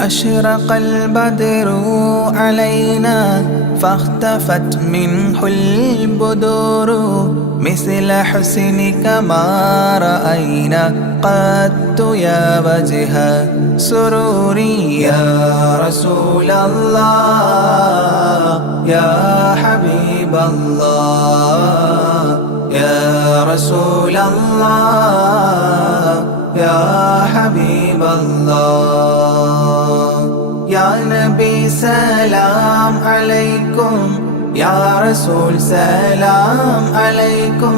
أشرق البدر علينا فاختفت منه البدور مثل حسنك ما رأينا قط يا وجه سروري يا رسول الله يا حبيب الله يا رسول الله يا حبيب الله يا نبي سلام عليكم يا رسول سلام عليكم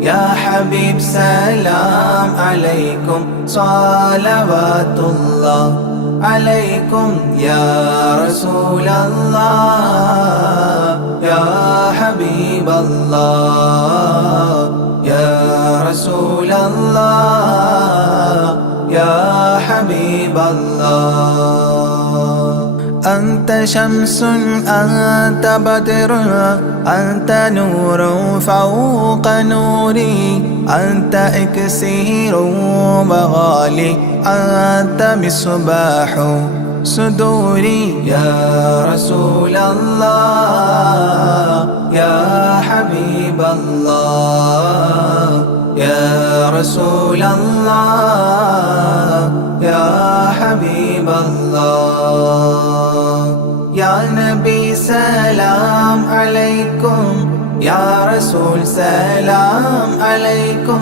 يا حبيب سلام عليكم صلوات الله عليكم يا رسول الله يا حبيب الله يا رسول الله يا حبيب الله أنت شمس أنت بدر أنت نور فوق نوري أنت إكسير وغالي أنت مصباح صدوري يا رسول الله يا حبيب الله يا رسول الله يا حبيب الله يا نبي سلام عليكم يا رسول سلام عليكم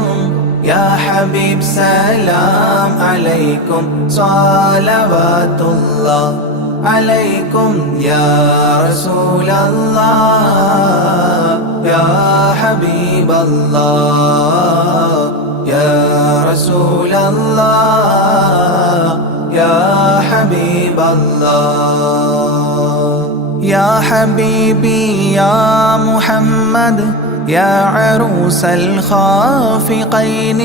يا حبيب سلام عليكم صلوات الله عليكم يا رسول الله يا حبيب الله يا رسول الله يا حبيب الله يا حبيبي يا محمد يا عروس الخافقين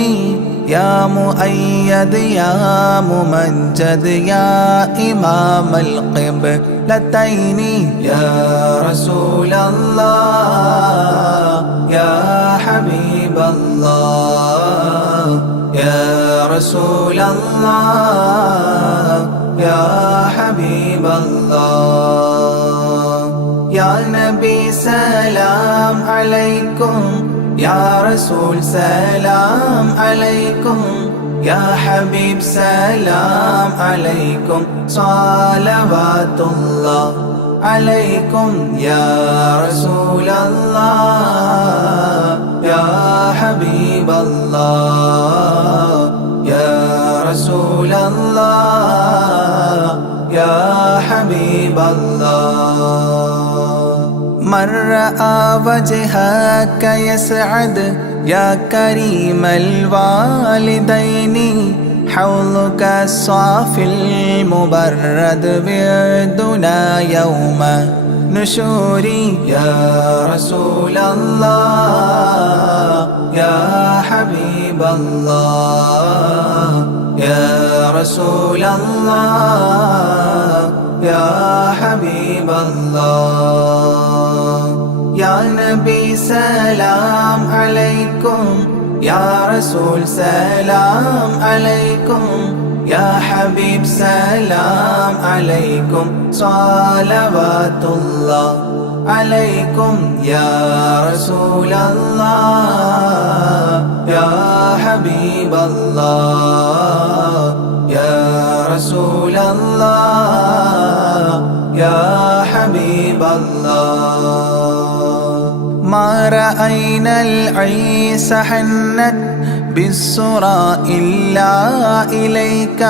يا مؤيد يا ممجد يا إمام القبلتين يا رسول الله يا حبيب الله يا رسول الله يا حبيب الله يا نبي سلام عليكم يا رسول سلام عليكم يا حبيب سلام عليكم صلوات الله عليكم يا رسول الله يا حبيب الله يا رسول الله يا حبيب الله من رأى وجهك يسعد يا كريم الوالدين حوضك الصافي المبرد بردنا يوم نشوري يا رسول الله يا حبيب الله يا رسول الله يا حبيب الله يا نبي سلام عليكم يا رسول سلام عليكم يا حبيب سلام عليكم صلوات الله عليكم يا رسول الله يا حبيب الله يا رسول الله يا حبيب الله ما رأينا العيس حنت بالسرى إلا إليك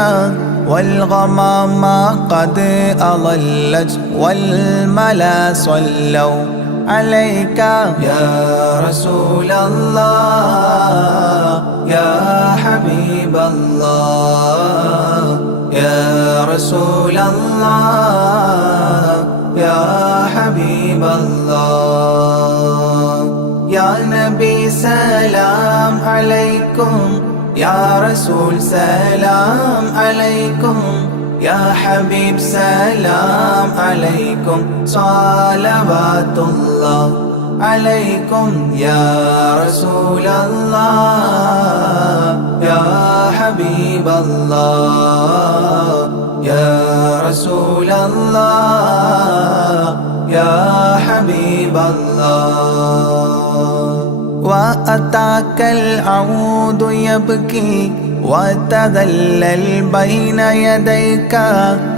والغمام قد أضلت والملا صلوا عليك يا رسول الله يا حبيب الله يا رسول الله يا حبيب الله يا نبي سلام عليكم يا رسول سلام عليكم يا حبيب سلام عليكم صلوات الله عليكم يا رسول الله يا حبيب الله يا رسول الله يا حبيب الله. وأتاك العود يبكي وتذلل بين يديك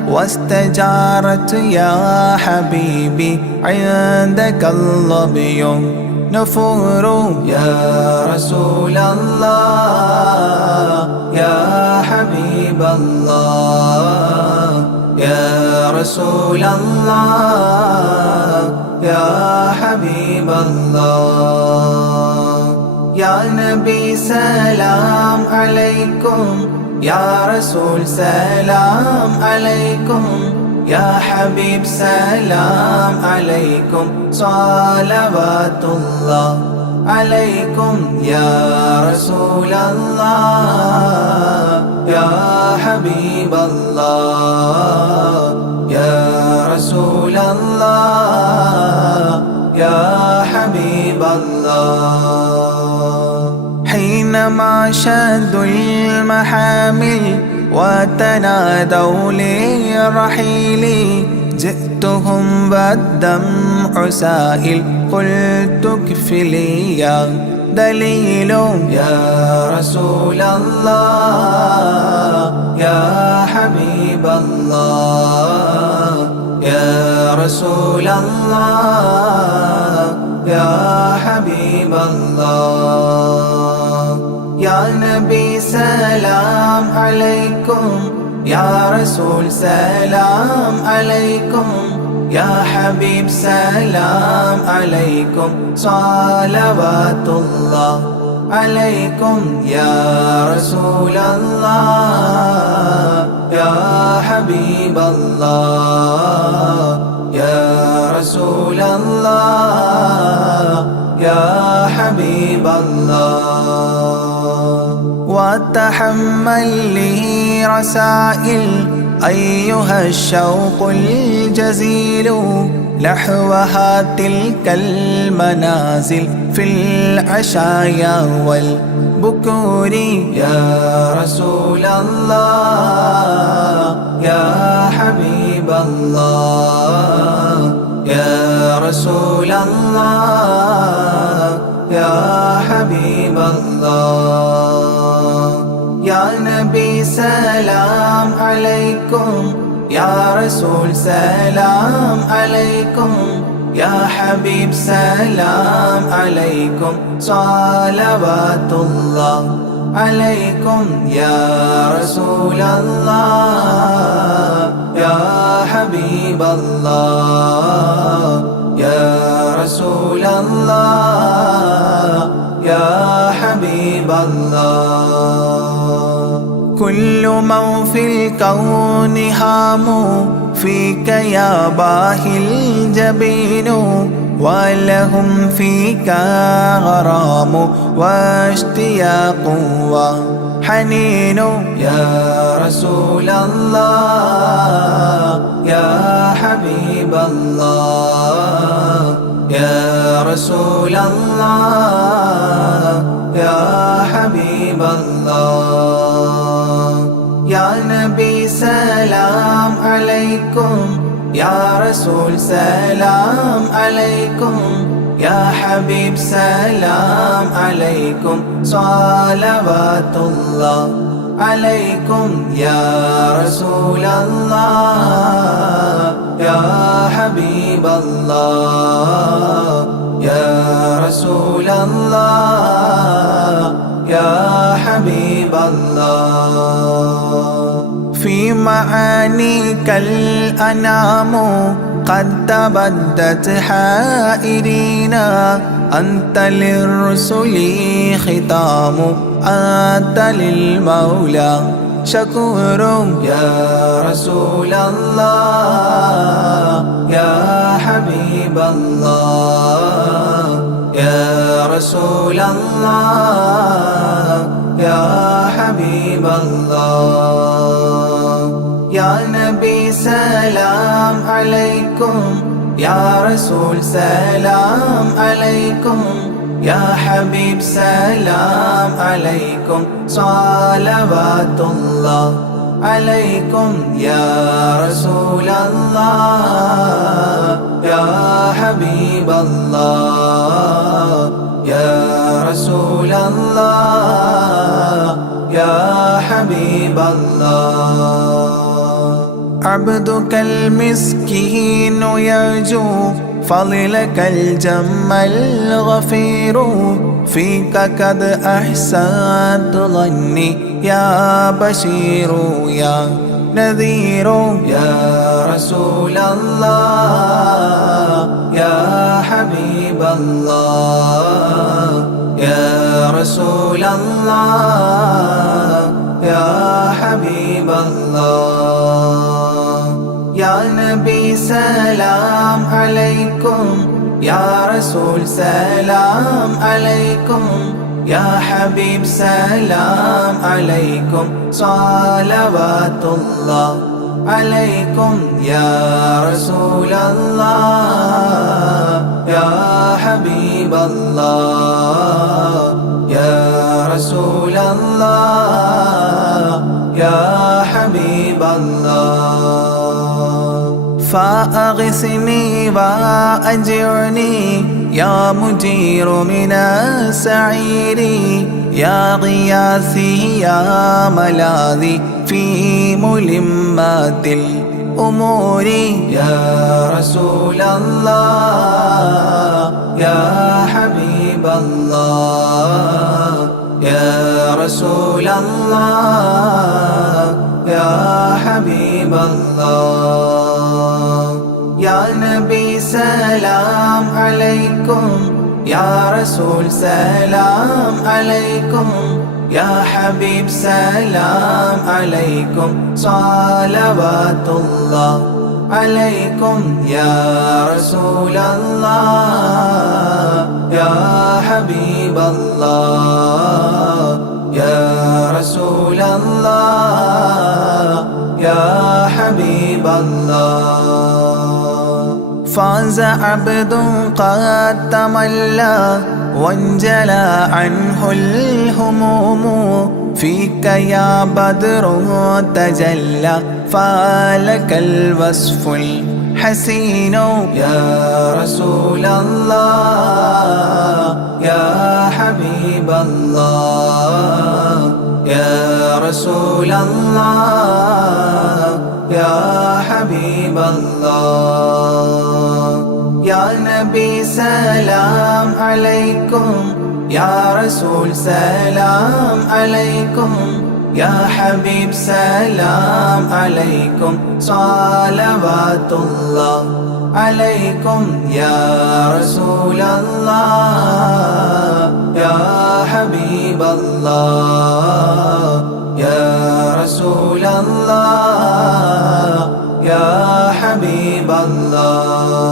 واستجارت يا حبيبي عندك الظبي نفور يا رسول الله يا حبيب الله يا رسول الله يا حبيب الله. يا نبي سلام عليكم يا رسول سلام عليكم يا حبيب سلام عليكم صلوات الله عليكم يا رسول الله يا حبيب الله يا رسول الله يا حبيب الله. حينما شدوا المحامل وتنادوا لرحيلي جئتهم والدمع سائل قلت اكفلي يا دليل يا رسول الله يا حبيب الله يا رسول الله يا حبيب الله. يا نبي سلام عليكم يا رسول سلام عليكم يا حبيب سلام عليكم صلوات الله عليكم يا رسول الله يا حبيب الله يا رسول الله يا حبيب الله. وتحمل لي رسائل أيها الشوق الجزيل نحوها تلك المنازل في العشايا والبكور يا رسول الله يا حبيب الله يا رسول الله يا حبيب الله. يا نبي سلام عليكم يا رسول سلام عليكم يا حبيب سلام عليكم صلوات الله عليكم يا رسول الله يا حبيب الله يا رسول الله يا حبيب الله. كل من في الكون هام فيك يا باهي الجبين ولهم فيك غرام واشتياق وحنين يا رسول الله يا حبيب الله يا رسول الله يا حبيب الله. يا نبي سلام عليكم يا رسول سلام عليكم يا حبيب سلام عليكم صلوات الله عليكم يا رسول الله يا حبيب الله يا رسول الله يا حبيب الله. في معانيك الأنام قد تبدت حائرين أنت للرسل ختام أنت للمولى شكور يا رسول الله يا حبيب الله يا رسول الله يا حبيب الله. يا نبي سلام عليكم يا رسول سلام عليكم يا حبيب سلام عليكم صلوات الله عليكم يا رسول الله يا حبيب الله يا رسول الله يا حبيب الله. عبدك المسكين يرجو فضلك الجم الغفير فيك قد أحسنت ظني يا بشير يا نذير يا رسول الله يا حبيب الله يا رسول الله يا حبيب الله. يا نبي سلام عليكم يا رسول سلام عليكم يا حبيب سلام عليكم صلوات الله عليكم يا رسول الله يا حبيب الله يا رسول الله يا حبيب الله. فأغثني وأجرني يا مجير من السعير يا غياثي يا ملاذي في ملمات الأمور يا رسول الله يا حبيب الله يا رسول الله يا حبيب الله. يا نبي سلام عليكم يا رسول سلام عليكم يا حبيب سلام عليكم صلوات الله عليكم يا رسول الله يا حبيب الله يا رسول الله يا حبيب الله. فاز عبد قد تملى وانجلى عنه الهموم فيك يا بدر تجلى فلك الوصف الحسين يا رسول الله يا حبيب الله يا رسول الله يا حبيب الله. يا نبي سلام عليكم يا رسول سلام عليكم يا حبيب سلام عليكم صلوات الله عليكم يا رسول الله يا حبيب الله يا رسول الله يا حبيب الله.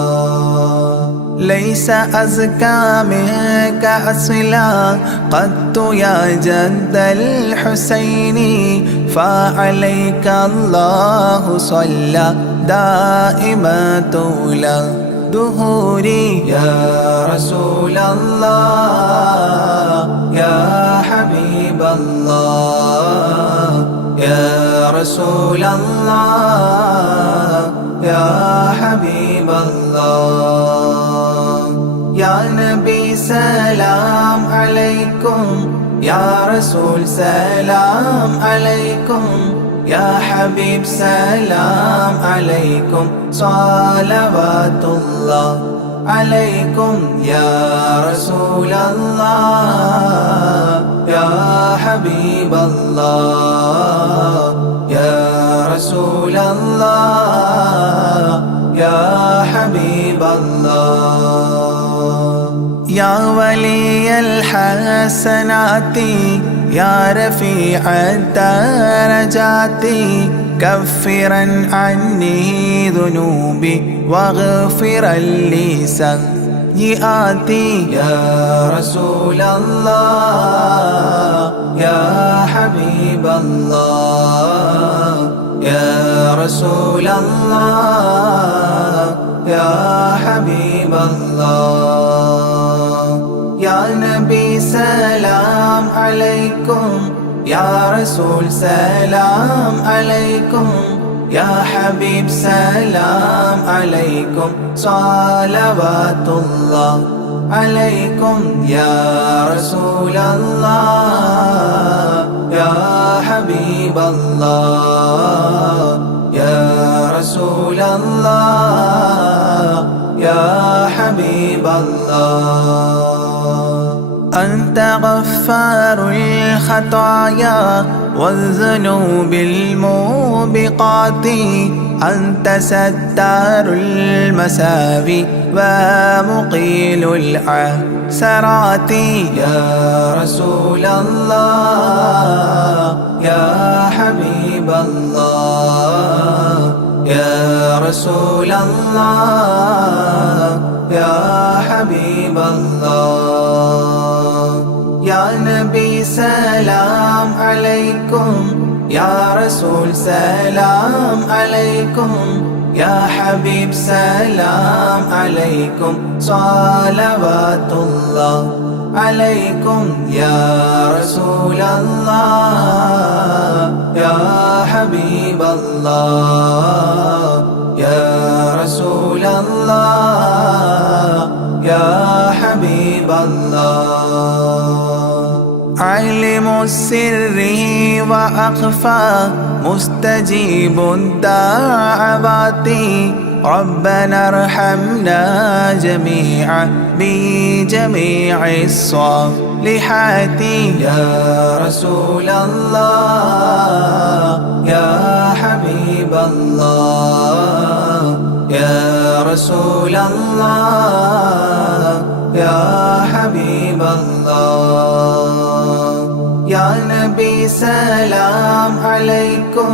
ليس أزكى منك أصلا قدت يا جد الحسين فعليك الله صلى دائما طول دهوري يا رسول الله يا حبيب الله يا رسول الله يا حبيب الله. يا نبي سلام عليكم يا رسول سلام عليكم يا حبيب سلام عليكم صلوات الله عليكم يا رسول الله يا حبيب الله يا رسول الله يا حبيب الله. يا ولي الحسنات يا رفيع الدرجات كفرا عني ذنوبي واغفرا لي سيئاتي يا رسول الله يا حبيب الله يا رسول الله يا حبيب الله. يا نبي سلام عليكم يا رسول سلام عليكم يا حبيب سلام عليكم صلوات الله عليكم يا رسول الله يا حبيب الله يا رسول الله يا حبيب الله أنت غفار الخطايا والذنوب الموبقات أنت ستار المساوي ومقيل العثرات يا رسول الله يا حبيب الله يا رسول الله يا حبيب الله يا نبي سلام عليكم يا رسول سلام عليكم يا حبيب سلام عليكم صلوات الله عليكم يا رسول الله يا حبيب الله يا رسول الله يا حبيب الله علم السر وأخفى مستجيب الدعوات ربنا ارحمنا جميعا بجميع الصالحات يا رسول الله يا حبيب الله يا رسول الله يا حبيب الله يا نبي سلام عليكم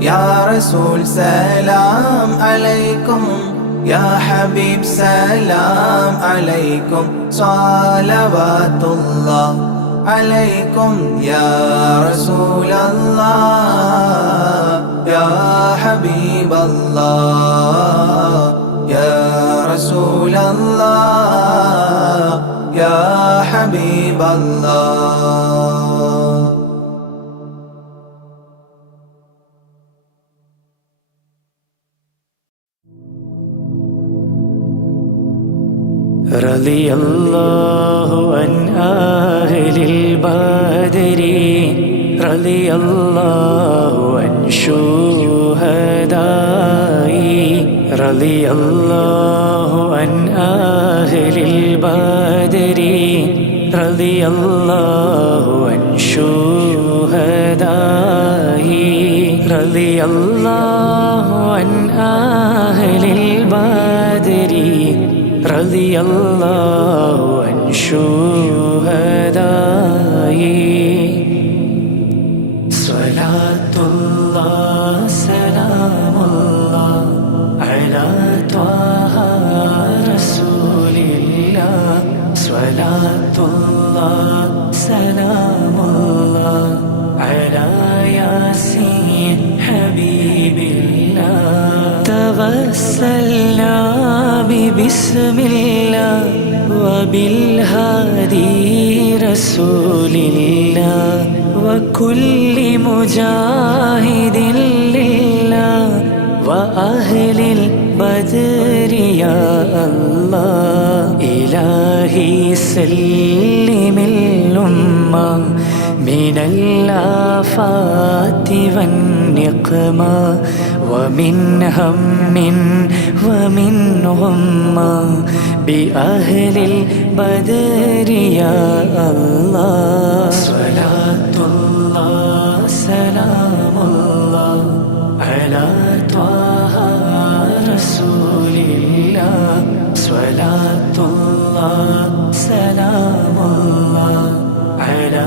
يا رسول سلام عليكم يا حبيب سلام عليكم صلوات الله عليكم يا رسول الله يا حبيب الله يا رسول الله يا حبيب الله رضي الله عن أهل البدر رضي الله عن شهدائي رضي الله عن أهل البدر رضي الله عن شهدائي رضي الله عن أهل البدر رضي الله عن شهدائي صلاة الله سلام الله على طه رسول الله صلاة الله سلام الله على ياسين حبيب الله توسلنا بسم الله وبالهادي رسول الله وكل مجاهد لله وأهل البدر يا الله إلهي سلم الأمة من الآفات والنقمة ومن هم ومن غمة بأهل البدر يا الله صلاة الله سلام الله على طه رسول الله صلاة الله سلام الله على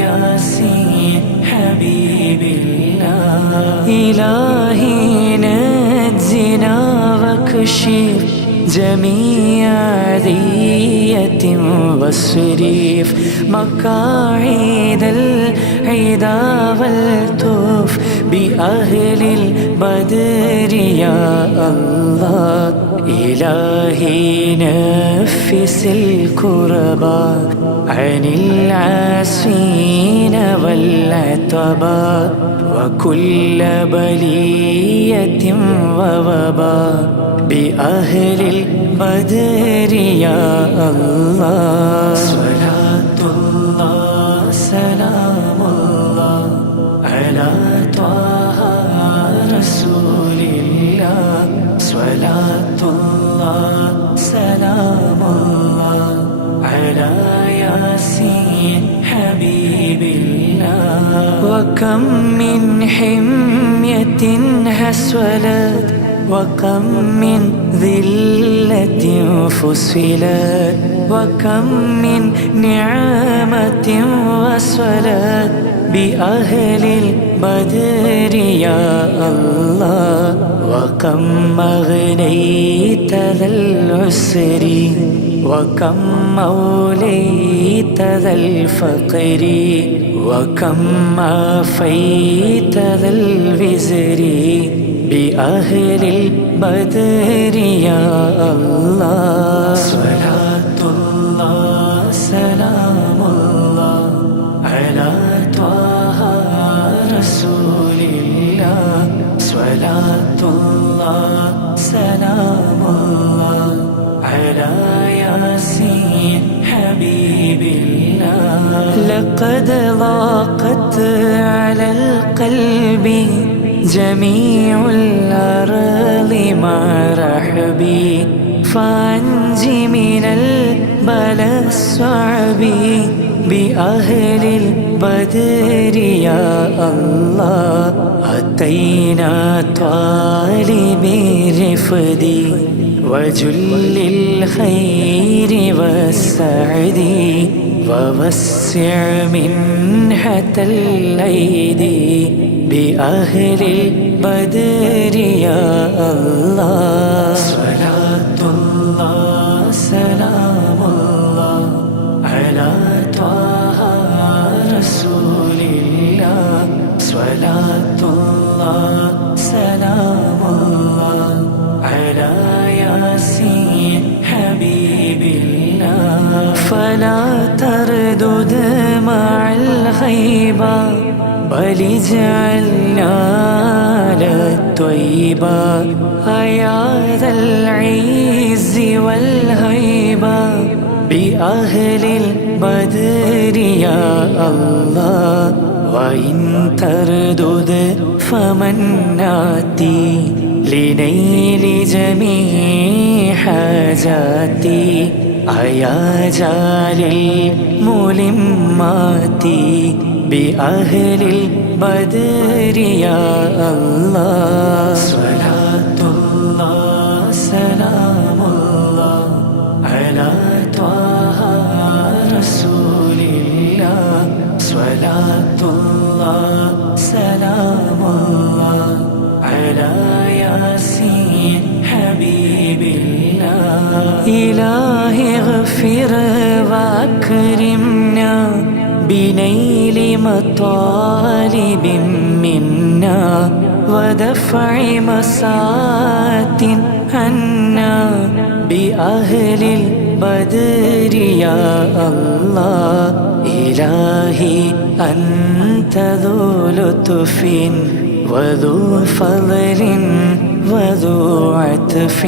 ياسين حبيب الله إلهي نجنا واكشف جميع ذية واصرف مقاعد العدا والتف بأهل البدر يا الله إلهي نفس الكربا عن العاسين والعتبى وكل بلية ووباء بأهل البدر يا الله صلاة الله سلام الله على طه رسول الله صلاة الله سلام الله على ياسين حبيب الله وكم من حمية هسولت وكم من ذلة فصلت وكم من نعمة وصلت بأهل البدر يا الله وكم أغنيت ذا العسر وكم أوليت ذا الفقر وكم عافيت ذا الوزر بأهل البدر يا الله صلاة الله سلام الله على طه رسول الله صلاة الله سلام الله على ياسين حبيب الله لقد ضاقت على القلب جميع الأرض مع رحبي فأنجي من البلاء الصعب بأهل البدر يا الله أتينا طالب رفدي وجل الخير والسعد ووسع منحة الأيدي بأهل البدر يا الله صلاة الله سلام الله على طه رسول الله صلاة الله سلام الله على ياسين حبيب الله فلا تردد مع الخيبة بل اجعلنا للطيبة يا ذا العز والهيبة بأهل البدر يا الله وإن تردد فمناتي لنيل جميع حاجاتي يا جال الملمات بأهل البدر يا الله صلاة الله سلام الله على طه رسول الله صلاة الله سلام الله على ياسين حبيب الله إلهي اغفر وأكرمنا بنيل مطالب منا ودفع مسات عنا بأهل البدر يا الله إلهي أنت ذو لطف وذو فضل وذو عطف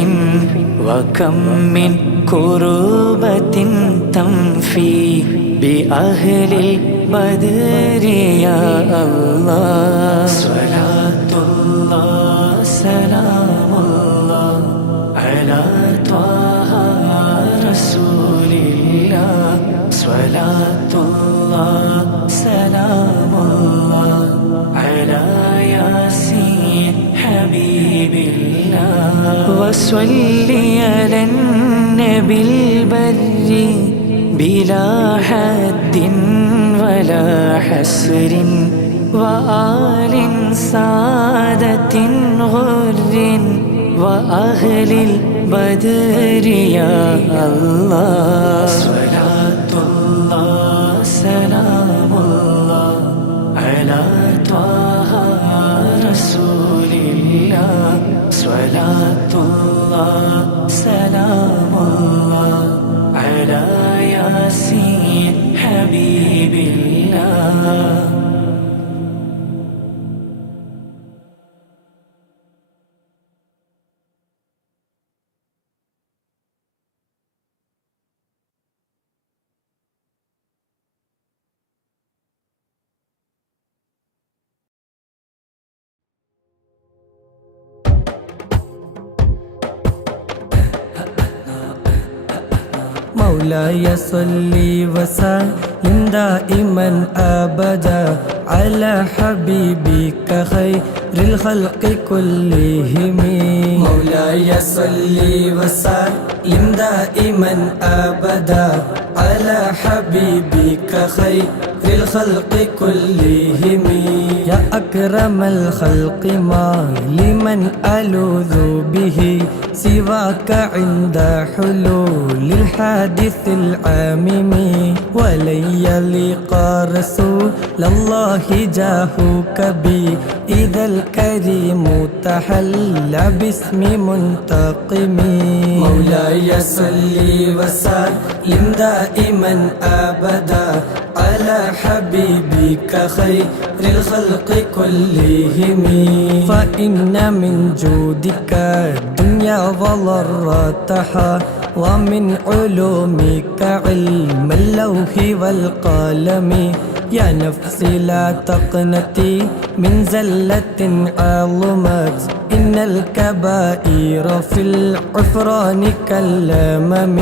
وكم من كربة تنفي بأهل البدر يا الله صلاة الله سلام الله على طه رسول الله صلاة الله سلام الله على ياسين حبيب الله وصلي على النبي البر بلا حد ولا حسر وآل سادة غر وأهل البدر يا الله صلاة الله سلام الله على طه رسول الله صلاة الله سلام الله على ياسين حبيب الله. مولاي صل وسلم دائما أبدا على حبيبك خير الخلق كلهم. مولاي صل وسلم دائما أبدا على حبيبك خير الخلق كلهم. يا أكرم الخلق ما لمن ألوذ به سواك عند حلول الحادث العامم. ولن يليق رسول الله جاهك بي إذا الكريم تحلى باسم منتقم. مولاي صل وسلم دائما أبدا على حبيبك خير الخلق كلهم. فإن من جودك الدنيا وضرتها ومن علومك علم اللوح والقلم. يا نفسي لا تقنطي من زلة عظمت إن الكبائر في العفران كالأمم.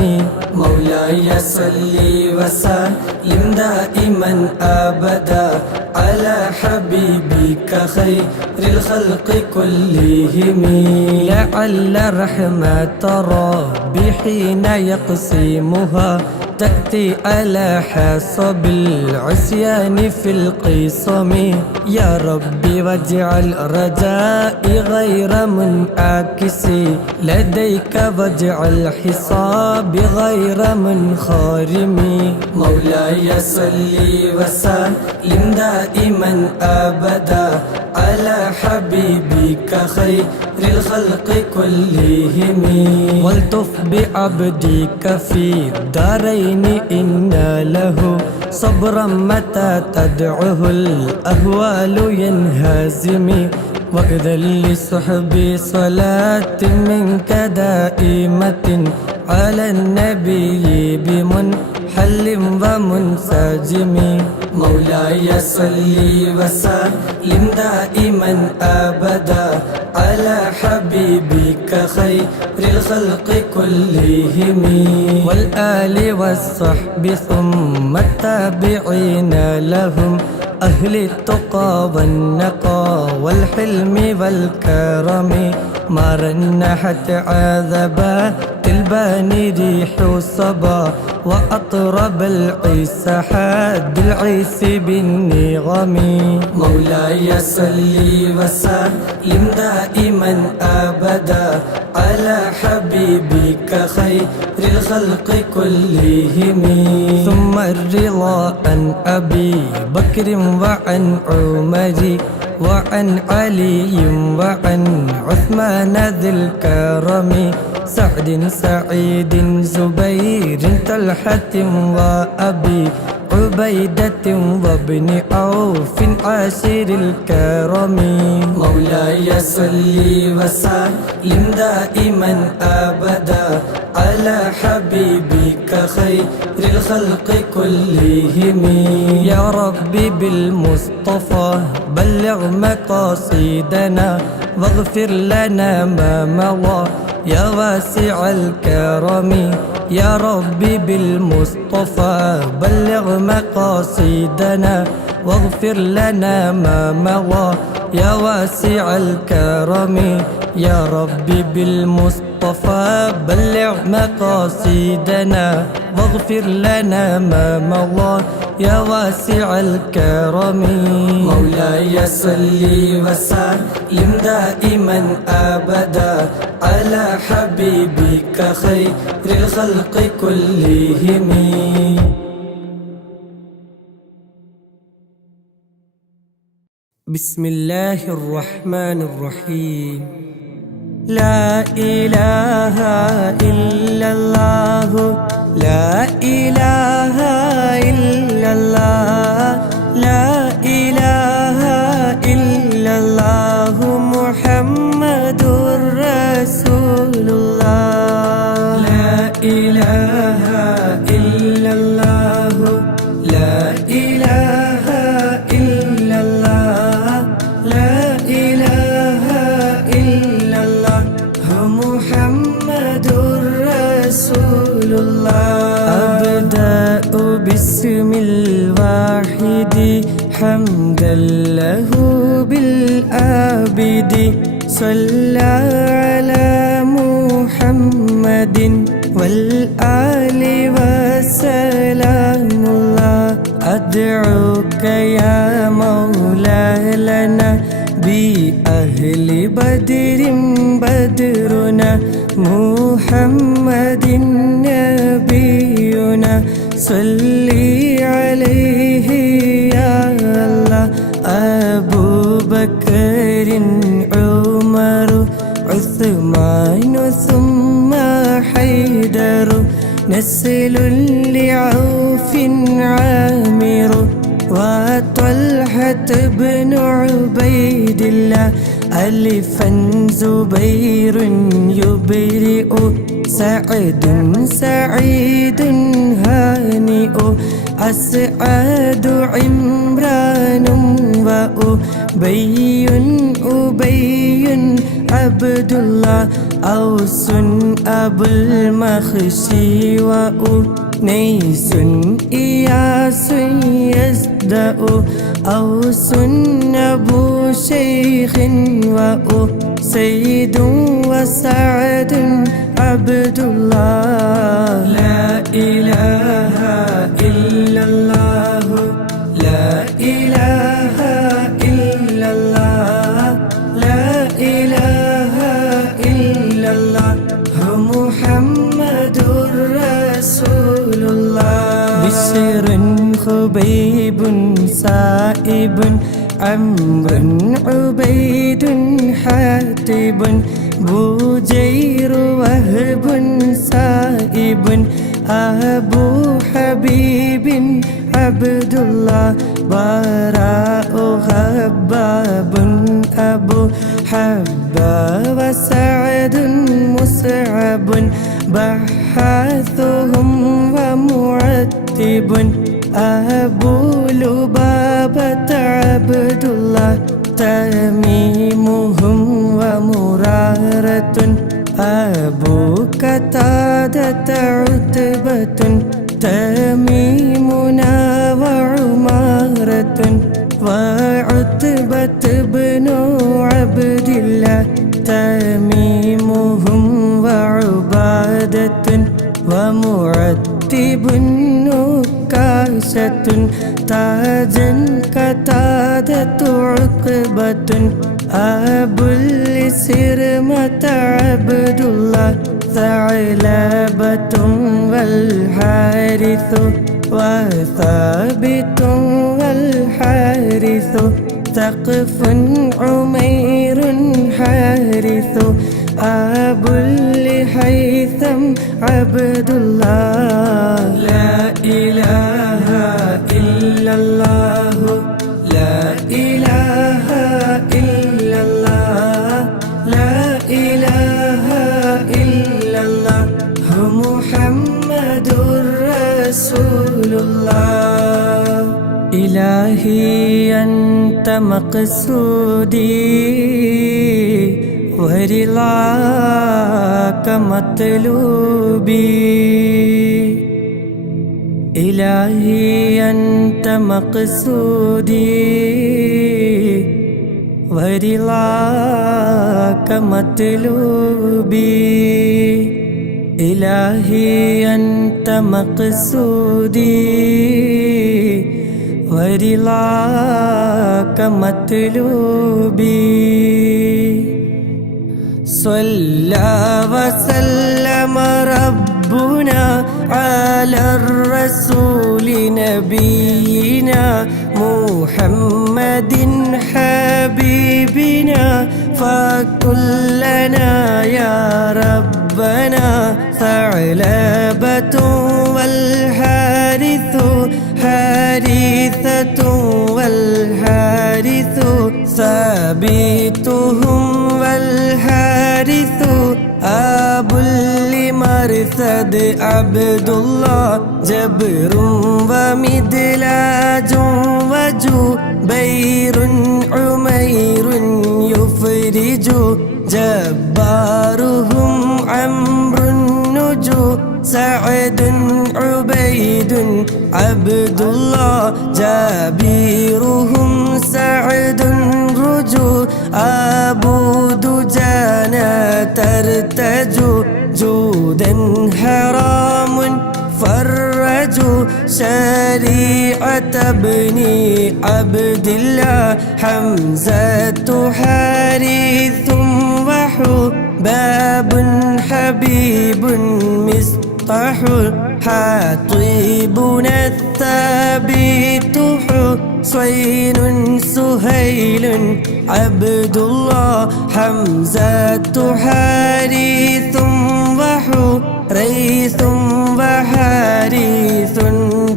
مولاي صل وسلم دائما أبدا على حبيبك خير الخلق كلهم. لعل رحمة ربي حين يقسمها تأتي على حسب العصيان في القسم. يا ربي واجعل رجائي غير منعكس لديك واجعل حسابي غير منخرم. مولاي صل وسلم دائما أبدا على حبيبك خير الخلق كلهم. والتف بعبدك في الدارين إن له صبرا متى تدعه الأهوال ينهزم. وإذا لصحبي صلاة منك دائمة على النبي بمنحل ومنسجم. مولاي صل وسلم دائما أبدا على حبيبك خير الخلق كلهم. والآل والصحب ثم التابعين لهم أهل التقى والنقى والحلم والكرم. ما رنحت عذبات البان ريح الصبا وأطرب العيس حاد العيس بالنغم. مولاي صل وسلم دائما أبدا على حبيبك خير الخلق كلهم. ثم الرضا عن أبي بكر وعن عمر وعن علي وعن عثمان ذي الكرم. سعد سعيد زبير طلحة وأبي عبيدة وابن عوف عاشر الكرم. مولاي صل وسلم دائما أبدا على حبيبك خير الخلق كلهم. يا ربي بالمصطفى بلغ مقاصدنا واغفر لنا ما مضى يا واسع الكرم. يا ربي بالمصطفى بلغ مقاصدنا واغفر لنا ما مضى يا واسع الكرم. يا ربي بالمصطفى بلغ مقاصدنا واغفر لنا ما مضى يا واسع الكرم. مولاي صل وسلم دائما أبدا على حبيبك خير الخلق كلهم. بسم الله الرحمن الرحيم. لا إله إلا الله لا إله إلا الله لا إله إلا الله محمد رسول الله لا إله إلا الله لا إله إلا الله لا إله إلا الله محمد رسول الله أبدأ باسم الواحد حمدا له بالآبد صلى على محمد والآل وسلام الله أدعوك يا مولاي لنا بأهل بدر بدرنا محمد نبينا صلي عليه يا الله أبو بكر عمر عثمان ثم حيدر نسل لعوف عامر وطلحة بن عبيد الله ألفا زبير يبرئ سعد سعيد هانئ أسعد عمران وأبي أبي عبد الله أوس أبو المخشي وأنيس إياس يزدأ أوس أبو شيخ وأسيد وسعد عبد الله لا إله إلا الله لا إله إلا الله لا إله إلا الله محمد رسول الله بشر خبيب سائب عمرو عبيد حاتب بوجير وهب سائب أبو حبيب عبد الله براء خباب أبو حبا وسعد مصعب بحاثهم ومعتب أبو لبابة عبد الله تميمهم ومرارة أبو قتادة عتبة تميمنا وعمارة وعتبة بن عبد الله تميمهم وعبادة ومعتب نكاشة تاجا قتادة عقبة أبو السرمة عبد الله ثعلبة والحارث وثابت والحارث ثقف عمير حارث أبو الهيثم عبد الله لا إله إلا الله لا إله إلا الله لا إله إلا الله محمد رسول الله إلهي أنت مقصودي ورضاك مطلوبي إلهي أنت مقصودي ورضاك مطلوبي إلهي أنت مقصودي ورضاك مطلوبي صلى وسلم ربنا على الرسول نبينا محمد حبيبنا فكلنا يا ربنا ثعلبة ثابتهم والحارث أبو لمرثد عبد الله جبر ومدلاج وجبير عمير يفرج جبارهم عمرو النجو سعد عبيد عبد الله جابيرهم سعد رجو أبو دجانة ترتجو جودا حرام فرجوا شريعة ابن عبد الله حمزة حارث وحباب حبيب مصطح حاطبنا الثابت حسين سهيل عبد الله حمزة حارث وحريث وحارث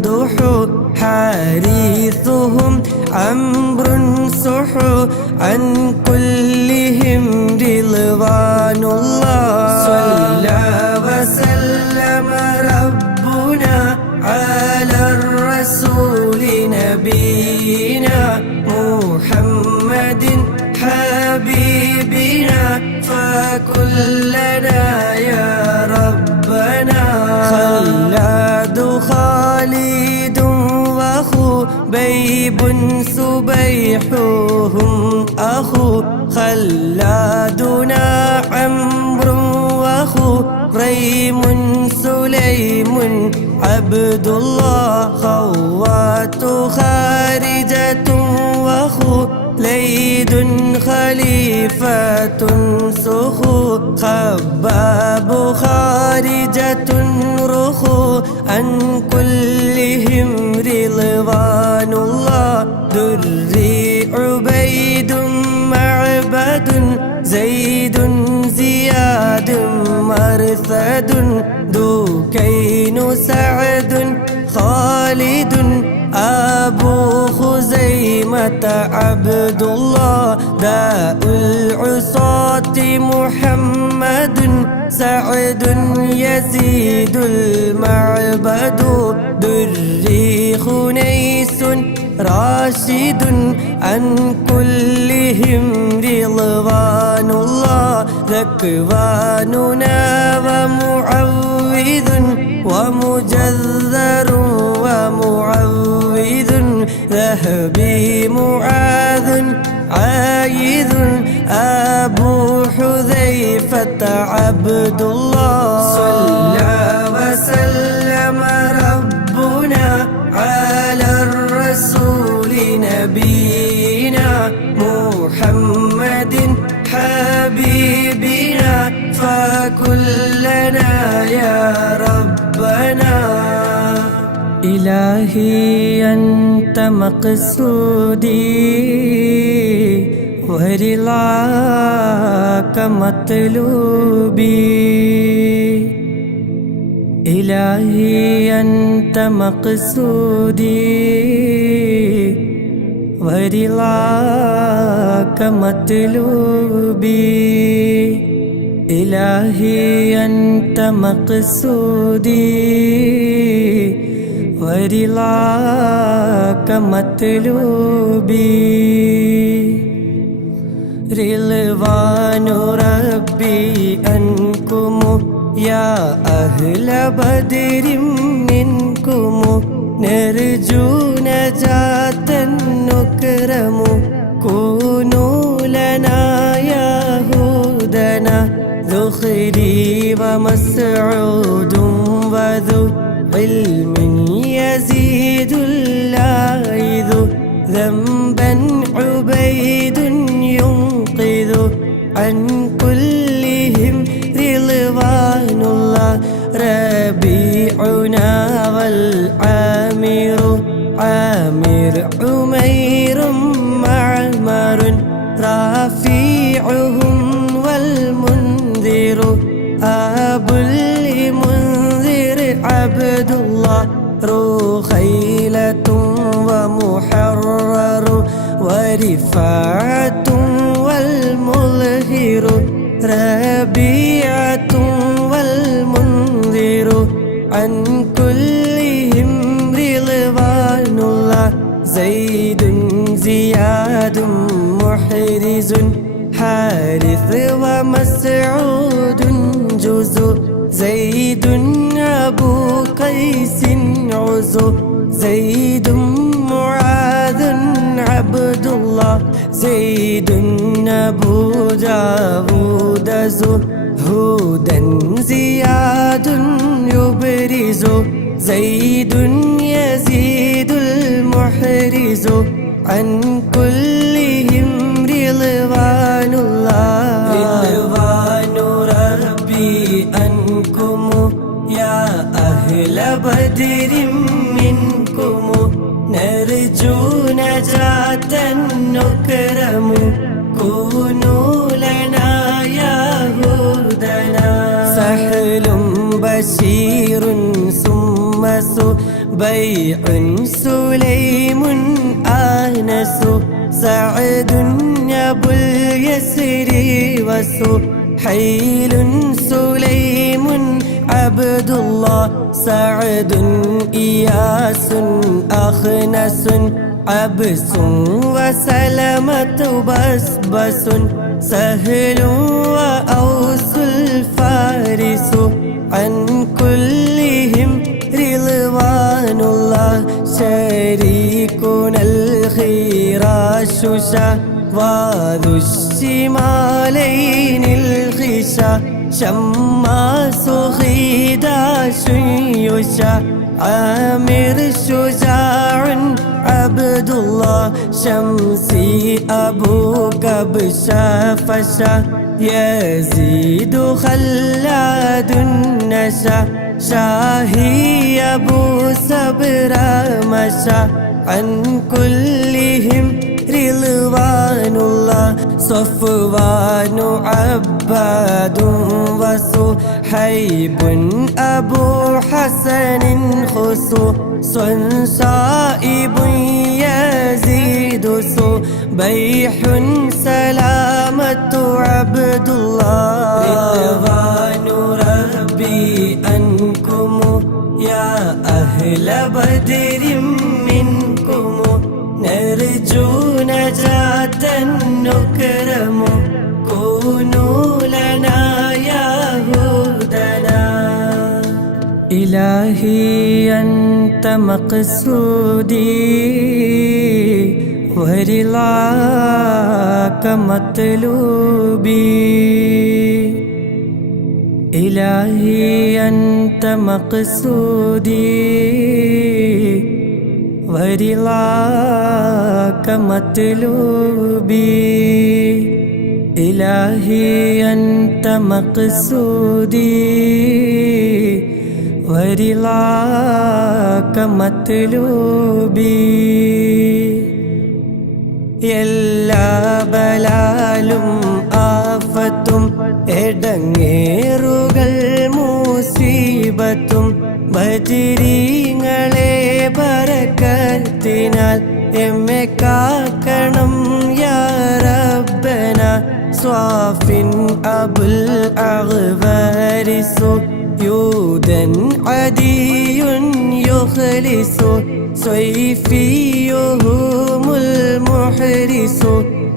دحو حارثهم عمرو سحو عن كلهم رضوان الله صلى وسلم ربنا على الرسول نبينا محمد حبيبنا فكلنا يا ربنا خلاد خالد وخبيب سبيحهم أخو خلادنا عمرو وخريم سليم عبد الله خوات خارجة وخليد خليفة سخو خباب خارجة رخو عن كلهم رضوان الله دري عبيد معبد زيد زياد مرثد دوكين سعد خالد أبو خزيمة عبد الله داء العصاة محمد سعد يزيد المعبد دري خنيس راشد عن كلهم رضوان الله ذكواننا ومعوذ ومجذر ومعوذ ذهبي معاذ عايذ أبو حذيفة عبد الله صلى وسلم ربنا على الرسول نبينا محمد حبيبنا فكلنا يا ربنا إلهي أنت مقصودي ورضاك مطلوبي إلهي أنت مقصودي ورضاك مطلوبي إلهي أنت مقصودي ورضاك مطلوبي رضوان ربي أنكم يا أهل بدر منكم نرجو نجاة نكرم كونوا لنا يهودنا ذخري ومسعود وذو علم يزيد اللاعذ ذنبا عبيد ينقذ عن كلهم رضوان الله ربيعنا والعامر عامر عمير معمر رافيعهم والمنذر أبو المنذر عبد الله رخيلة ومحرر ورفاعة ربيعة والمنذر عن كلهم رضوان الله زيد زياد محرز حارث ومسعود جزء زيد أبو قيس عزو زيد معاذ عبد الله زيد أبو داود زهودا زياد يبرز زيد يزيد المحرز عن كلهم رضوان الله رضوان ربي عنكم يا أهل بدر منكم نرجو نجاة نكرم كونوا لنا يا هدنا سهل بشير ثم بيع سليم آنس سعد أبو اليسر وسحيل سليم عبد الله سعد إياس أخنس عبس وسلمة بسبس سهل وأوس الفارس عن كلهم رضوان الله شريكنا الخراش وذو الشمالين الخشا شماس خداش يشا عامر شجاع عبد الله شمسي أبو كبشا فشا يزيد خلاد النشا شاهي أبو سبر مشى عن كلهم رضوان الله صفوان عباد وصهيب أبو حسن خسو صائب يزيد بيح سلامة عبد الله رضوان ربي عنكم يا أهل بدر منكم نرجو نجاة نكرم كونوا لنا يا هدنا إلهي أنت مقصودي ورضاك مطلوبي إلهي أنت مقصودي ورضاك مطلوبي إلهي أنت مقصودي ورضاك مطلوبي എല്ലാ ബലാലും ആഫത്തും എടങ്ങേറുകൾ മുസീബത്തും ബദരീങ്ങളെ ബറക്കത്തിനാൽ എമ്മെ കാക്കണം യാ റബ്ബന സ്വാഫിൻ അബുൽ അഗ്വാരിസു യൂദൻ അദിയുൻ യുഖ്ലിസു صيفيهم المحرس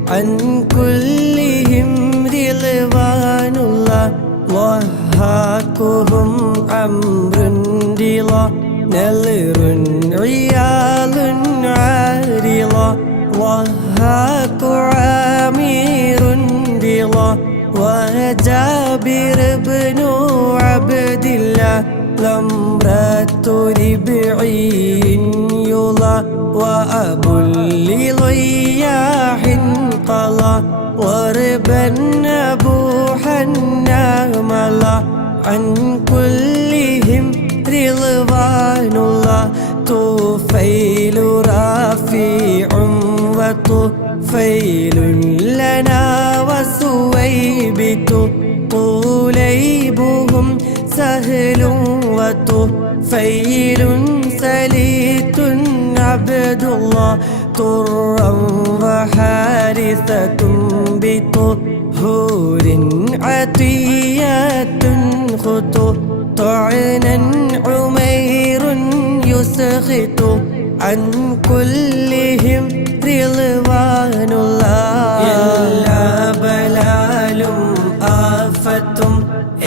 عن كلهم رضوان الله ضحاكهم عمر رضا نذر عيال عارضة ضحاك عامر رضا وجابر بن عبد الله لمرة ربعي يضى وأبو لضياح قضى وربا أبوحا ناملا عن كلهم رضوان الله طفيل رافع وطفيل لنا وسويبت طوليبهم سهل وطفيل سليت عبد الله طرا وحارثة بطه هور عطية خطو طعنا عمير يسخط عن كلهم رضوان الله എല്ലാ ബലാലും ആഫത്തും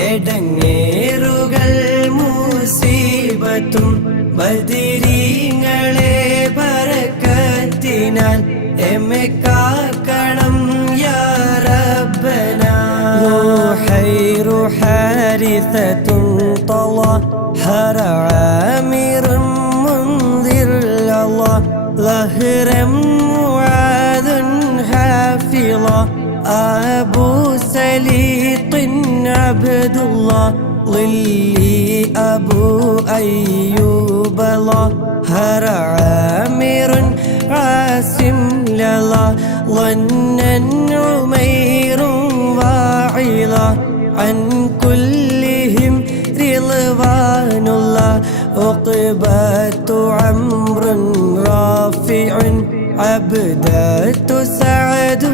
എടങ്ങേറുകൾ മുസീബത്തും ബദരീങ്ങളെ ബറക്കത്തിനാൽ എമ്മെ കാക്കണം യാ റബ്ബന روحير حارثة طلحر عامر منذر الله ظهرا معاذ حافظا أبو سليط عبد الله ظلي أبو أيوب ظهر عامر عاصم لله ظنا عمير واعظا عن كلهم رضوان الله عقبة عمرو رافع عبدة سعد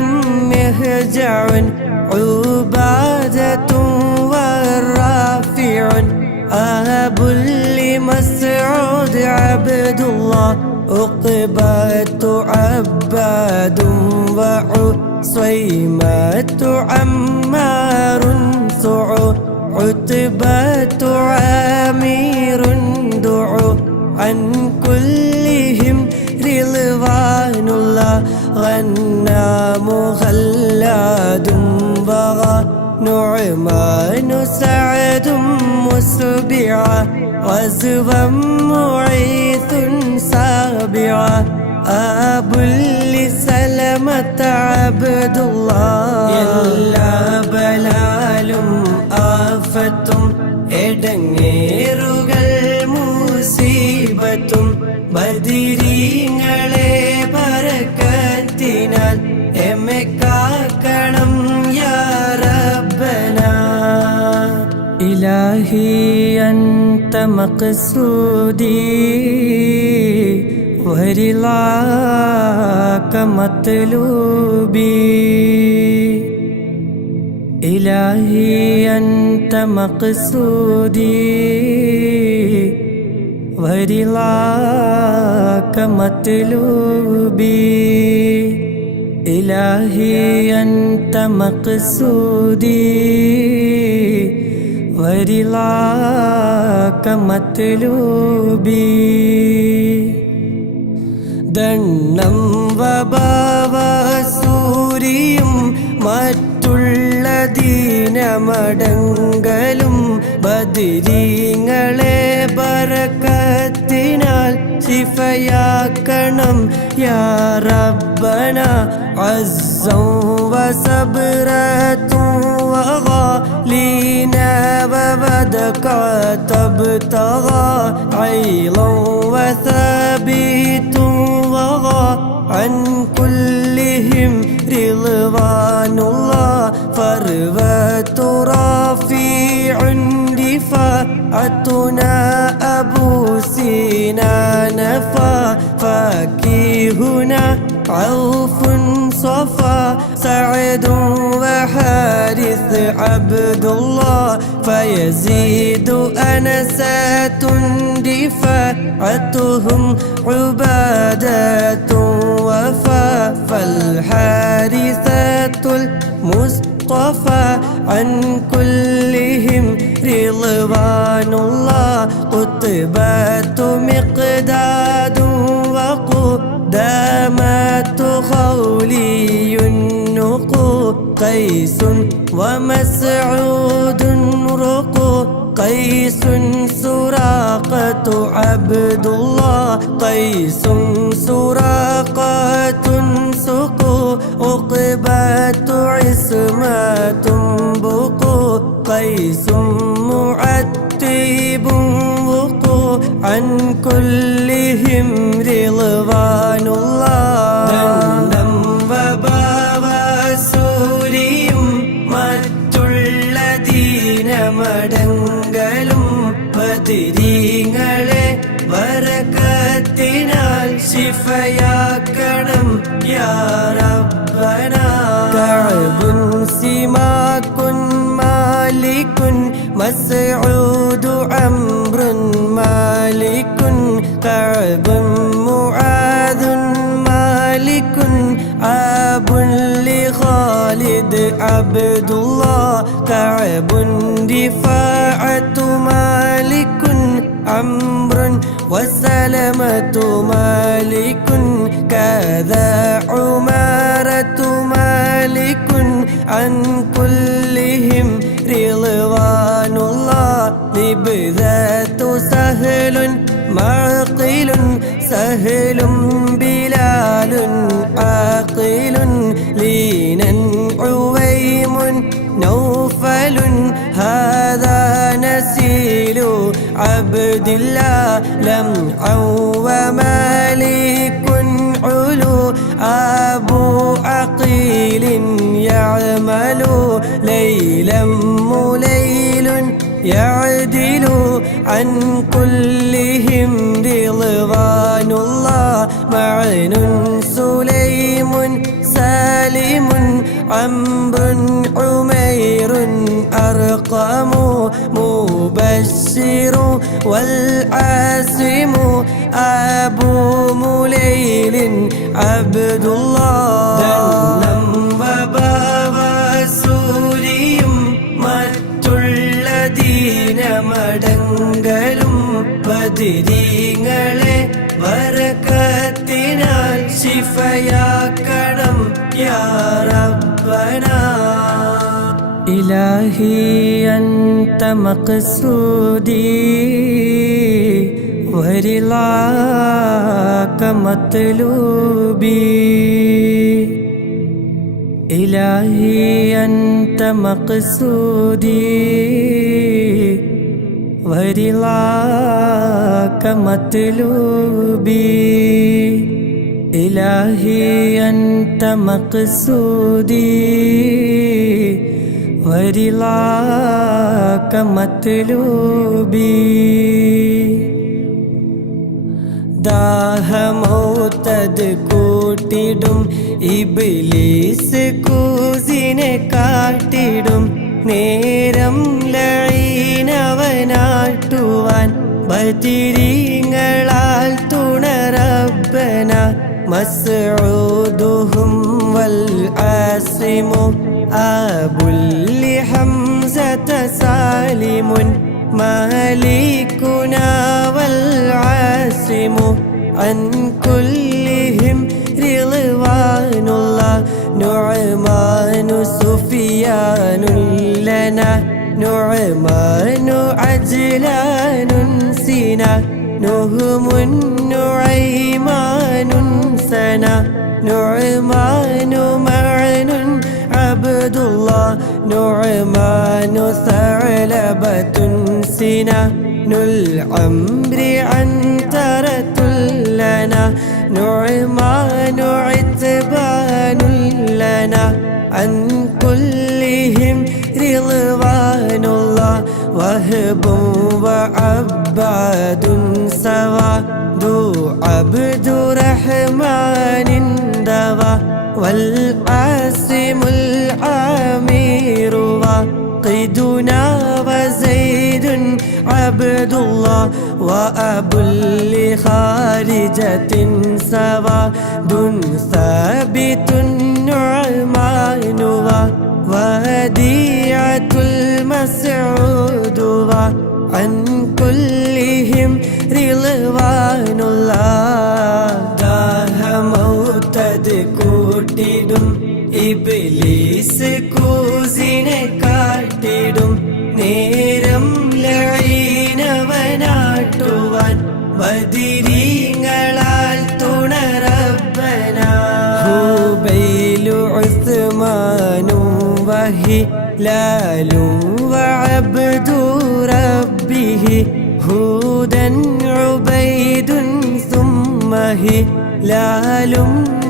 مهجع عبادة والرافع أبو لمسعود عبد الله عقبة عباد وعصيمة عمار سعو عتبة عامر دعو عن كلهم رضوان الله غنام خلاد بغى نعمان سعد مسبعا غزوا معيث سابعا أبو لسلمة عبد الله എല്ലാ ബലാലും ആഫത്തും എടങ്ങേറുകൾ മുസീബത്തും ബദരീങ്ങളെ ബറക്കത്തിനാൽ എമ്മെ കാക്കണം യാ റബ്ബന ഇലാഹി അൻത മഖ്സൂദി ورضاك مطلوبي إلهي أنت مقصودي ورضاك مطلوبي إلهي أنت مقصودي ورضاك مطلوبي ദണ്ണം വബാവസൂരിയും മറ്റുള്ള ദീനമടങ്കലും ബദരീങ്ങളെ ബറക്കത്തിനാൽ ശിഫയാക്കണം യാ റബ്ബന അസ്സൻ വസബ്റത്തും വഗാലീന വബദക തബ്തഗാ ഐളൻ വസബീതും عن كلهم رضوان الله فروة رافع دفاعتنا أبو سنان فاكهنا عوف صفا سعد وحارث عبد الله فيزيد أنسات دفاعتهم عبادة وفا فالحارثة المصطفى عن كلهم رضوان الله قطبات مقداد وقدامات خولي النقو قيس ومسعود رقو قيس سراقة عبد الله قيس سراقة سقو عقبة عصمة بقو قيس معتب وقو عن كلهم رضوان الله ദണ്ഡം വബാവസൂരിയും മറ്റുള്ള ദീനമടങ്കലും ബദരീങ്ങളെ ബറക്കത്തിനാൽ ശിഫയാക്കണം യാ റബ്ബന കഅബുൻ സിമ سماك مالك مسعود عمرو مالك كعب معاذ مالك أب لخالد عبد الله كعب رفاعة مالك عمرو وسلمة مالك كذا عمارة مالك عن كلهم رضوان الله لبذات سهل معقل سهل بلال عاقل لينا عويم نوفل هذا نسيل عبد الله لمعا ومالك علو أبو عقيل يعمل ليلا مليل يعدل عن كلهم رضوان الله معن سليم سالم عمرو عمير أرقم مبشر والعاصم أبو مليل عبد الله ധന്നം വബാവസൂരിയും മറ്റുള്ള ദീനമടങ്കലും ബദരീങ്ങളെ ബറകത്തിനാൽ ശിഫയാക്കണം യാ റബ്ബനാ ഇലാഹി അൻത മഖ്സൂദി ورضاك مطلوبي إلهي أنت مقصودي ورضاك مطلوبي إلهي أنت مقصودي ورضاك مطلوبي ദാഹമൗതത് കൂട്ടിടും ഇബ്ലീസ് കൂസിനെ കാട്ടിടും നേരം ലഈനവനാട്ടുവാൻ ബദരീങ്ങളാൽ തുണറബ്ബന മസ്ഊദുഹും വൽ ആസിമു അബുൽ ഹംസത സാലിമുൻ مالكنا والعاصم عن كلهم رضوان الله نعمان سفيان لنا نعمان عجلان سنا نهم نعيمان سنا نعمان معن عبد الله نعمان ثعلبة سنا العمر عنترة لنا نعمان عتبان لنا عن كلهم رضوان الله وهب وعباد سوا ذو عبد رحمن دوا والعاصم العامر وقيدنا وزيد عبد الله وأبو لخارجة سواد ثابت نعمان وديعة المسعود عن كلهم رضوان الله ദാഹമൗതത് കൂട്ടിടും ഇബ്ലീസ് കൂസിനെ കാട്ടിടും നേരം ലഈനവനാട്ടുവാൻ ബദരീങ്ങളാൽ തുണറബ്ബന ഹുബൈലു ഉസ്മാനും വഹിലാലും വഅബ്ദു റബ്ബിഹി ഹൂദൻ ഉബൈദുൻ ثم هلال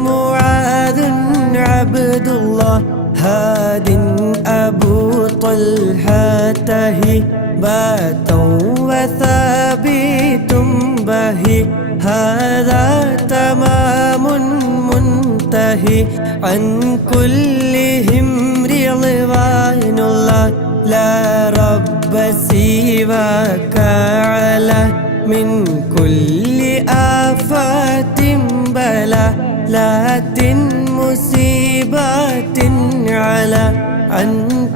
معاذ عبد الله هاد أبو طلحة هبات وثابت به هذا تمام منتهى منتهي عن كلهم رضوان الله لا رب سواك على من كل آفات بلاءات مصيبات على أن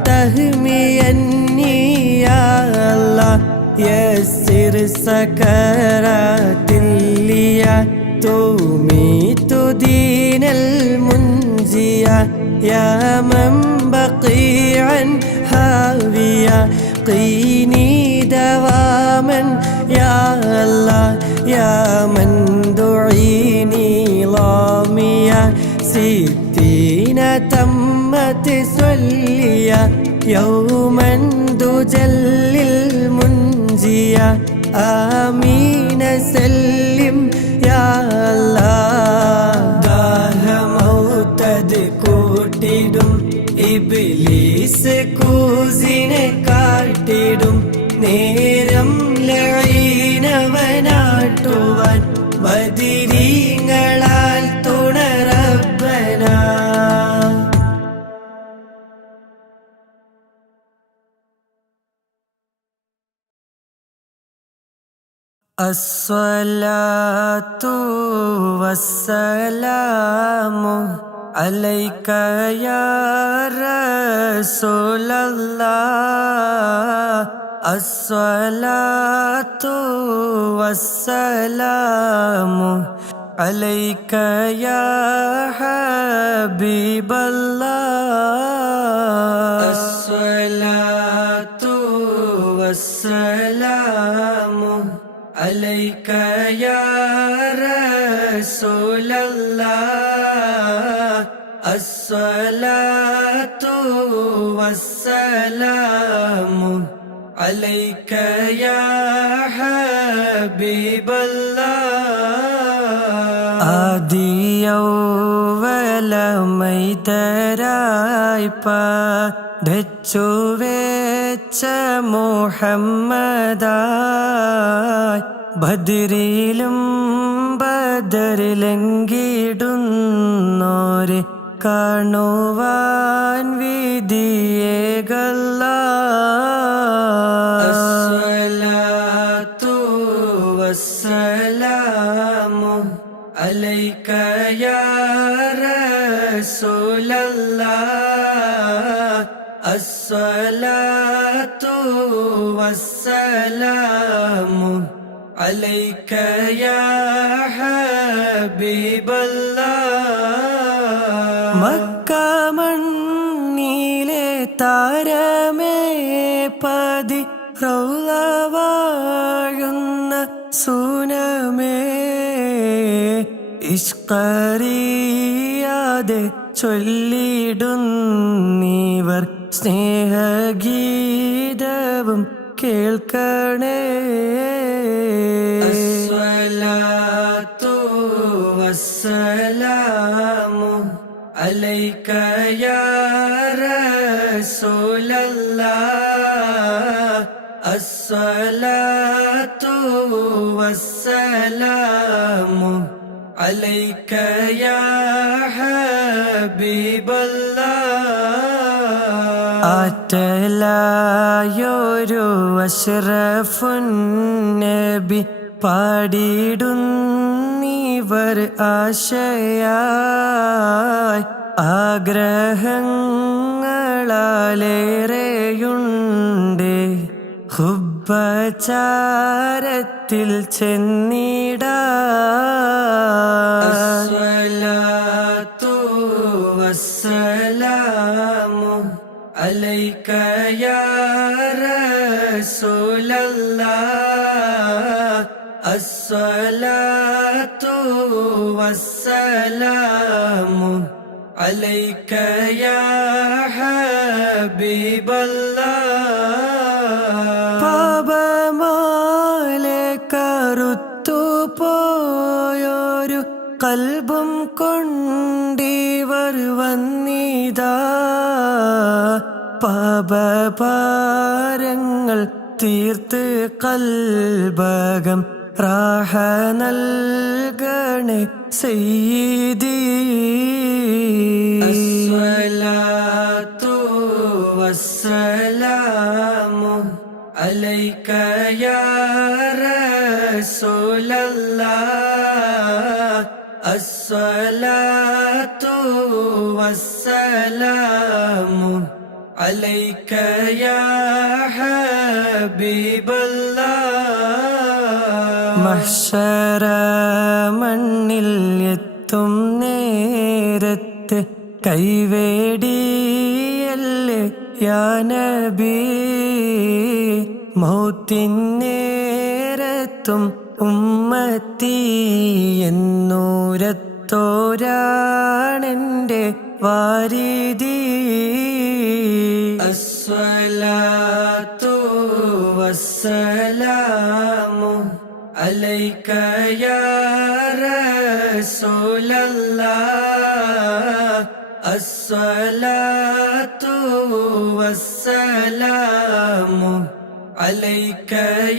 تهميني يا الله يسر سكرات لي تميت دين المنزية يا من بقيعا هاوية قيني دواما يا الله يا من دعيني ضامية 60 تمت سلية يوما دجل المنجية آمين سلم يا الله ദാഹമൗതത് കൂട്ടിടും ഇബ്ലീസ് കൂസിനെ കാട്ടിടും നേരം ലഈനവനാട്ടുവാൻ ബദിരീങ്ങളാൽ തുണറബ്ബന الصلاة والسلام عليك يا رسول الله الصلاة والسلام عليك يا حبيب الله الصلاة والسلام عليك يا رسول الله الصلاة والسلام عليك يا حبيب الله ആദിയൗവലമൈതരായി പഠിച്ചു വെച്ച മുഹമ്മദായി ബദരിലും ബദറിലെങ്കിടുന്നോരെ കാണുവാൻ വിധിയേകല്ല അസ്സലാത്തു വസ്സലാമു അലൈക യാ റസൂലല്ലാഹ് അസ്സലാത്തു വസ്സലാമു عليك يا حبيب الله മക്ക മണ്ണിലെ താരമേ പതി റൗള വാഴുന്ന സൂനമേ ഇഷ്കറിയാതെ ചൊല്ലിടുന്നീവർ സ്നേഹഗീതവും കേൾക്കണേ അസ്സലാത്തു വസ്സലാമു അലൈക യാ റസൂലല്ലാഹ് അസ്സലാത്തു വസ്സലാമു അലൈക യാ ഹബീബല്ലാഹ് ആറ്റലായൊരു അഷ്റഫുൻ നബി പാടിടുന്നീവർ ആശയായി ആഗ്രഹങ്ങളാലേറെയുണ്ട് ഹുബ്ബചാരത്തിൽ ചെന്നിടാൻ അസ്സലാത്തു വസ്സലാമു അലൈക യാ റസൂലല്ലാഹ് അസ്സലാത്തു വസ്സലാമു അലൈക യാ ഹബീബല്ലാഹ് പാപമാലെ കറുത്തു പോയൊരു കൽബും കൊണ്ടിവർ വന്നിതാ പാപഭാരങ്ങൾ തീർത്ത് കൽബകം റാഹ നൽകണേ سيدي الصلاة والسلام عليك يا رسول الله الصلاة والسلام عليك يا حبيب الله മഹ്ശറ മണ്ണിൽ എത്തും നേരത്ത് കൈവേടിയല്ലേ യാ നബി മൗത്തിന്നേരത്തും ഉമ്മത്തി എന്നൂരത്തോരാണെൻ്റെ വാരിദി الصلاة والسلام عليك يا رسول الله الصلاة والسلام عليك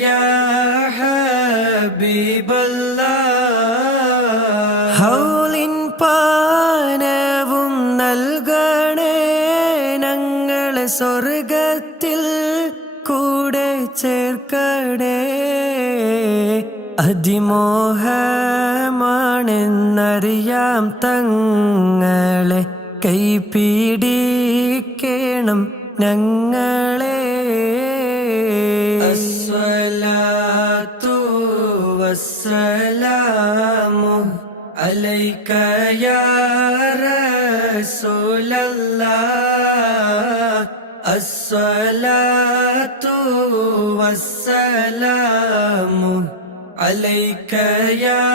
يا حبيب الله ഹൗലിൻ പാനവും നൽകണേ ഞങ്ങളെ സ്വർഗത്തിൽ കൂടെ ചേർക്കണേ അതിമോഹമാണെന്നറിയാം തങ്ങളെ കൈപിടിക്കണം ഞങ്ങളെ الصلاة والسلام عليك يا رسول الله الصلاة والسلام عليك يا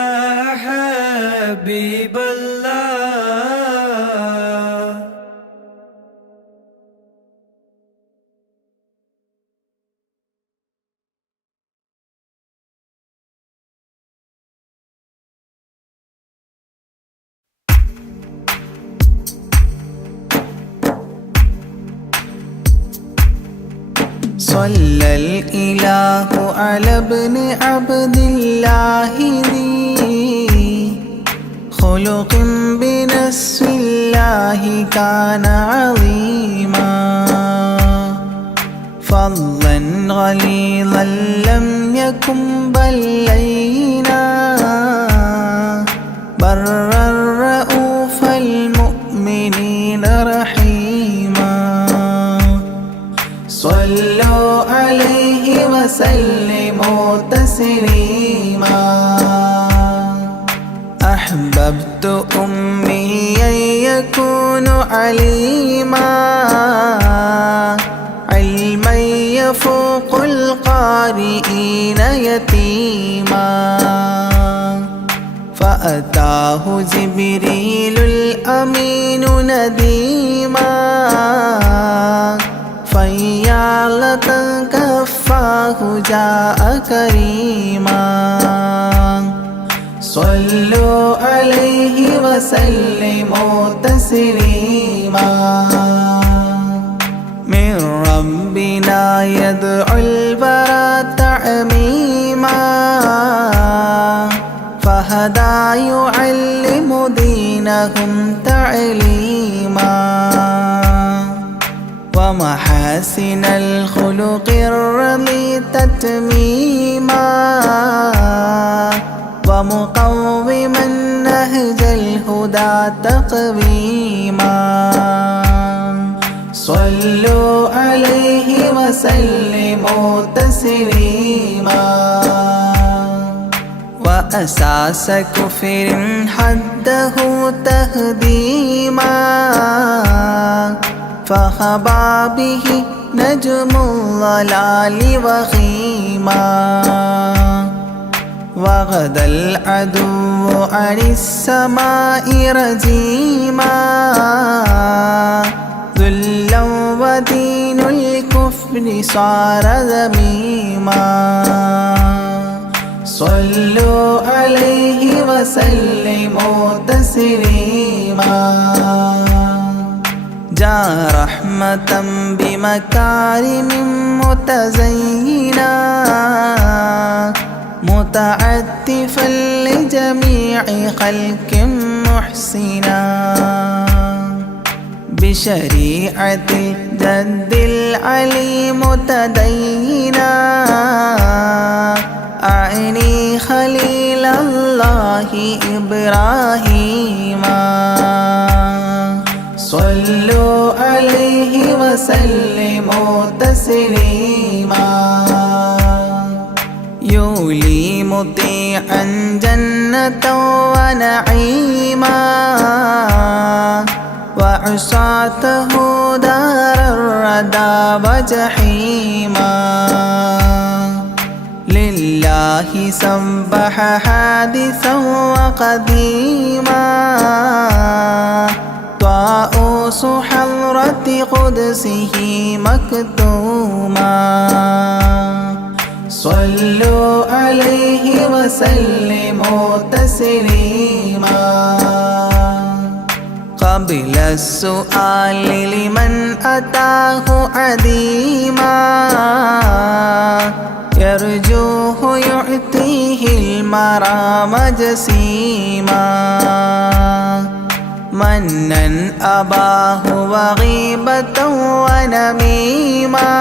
حبيب الله صلى الإله على ابن عبد الله ذي خلق بنص الله كان عظيما فضلا غليظا لم يكن بل لينا برا رؤوف المؤمنين رحيما صلوا عليه وسلموا تسليما أحببت أمي أن يكون عليما علما يفوق القارئين يتيما فأتاه جبريل الأمين نديما فيالة كفاه جاء كريما صلوا عليه وسلموا تسليما من ربنا يدعو البرى تعميما فهدى يعلم دينهم تعليما ومحاسن الخلق الرضي تتميما ومقوما نهج الهدى تقويما صلوا عليه وسلموا تسليما وأساس كفر حده تهديما فخبى به نجم الضلال وخيما وغدا العدو عن السماء رجيما ذلا ودين الكفر صار ذميما صلوا عليه وسلموا تسليما جاء رحمة بمكارم متزينا متعتفا لجميع خلق محسنا بشريعة الجد العلي متدينا أعني خليل الله إبراهيم صلوا عليه وسلموا تسليما يولي مطيعا جنة ونعيما وعصاته دار الردى وجحيما لله سبح حادثا وقديما طاؤوس حضرة قدسه مكتوما صلوا عليه وسلموا تسليما قبل السؤال لمن أتاه عديما يرجوه يعطيه المرام جسيما منا أباه وغيبة ونميما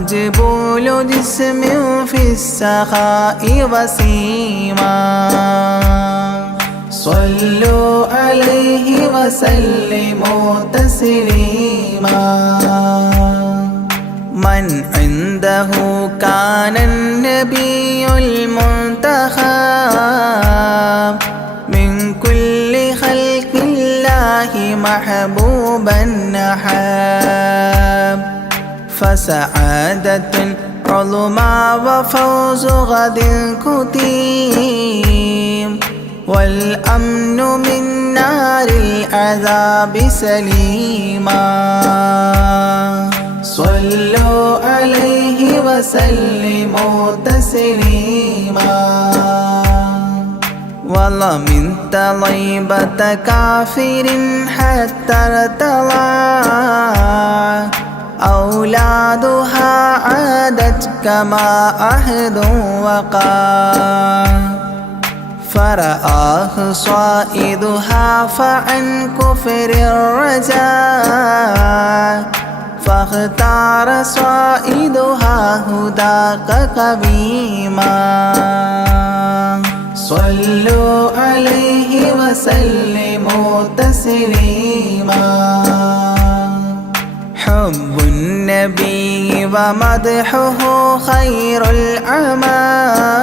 مجبول جسم في السخاء وسيما صلوا عليه وسلموا تسليما من عنده كان النبي المنتخب من كل خلق الله محبوبا نحاب فسعادة عظمى وفوز غد كتيم والأمن من نار العذاب سليما صلوا عليه وسلموا تسليما ومن طيبة كافر حتى ارتضى أولادها عادت كما عهد وقع فرآه صائدها فعن كفر الرجاء فاختار صائدها هداك قويما صلوا عليه وسلموا تسليما حب النبي ومدحه خير الأعمال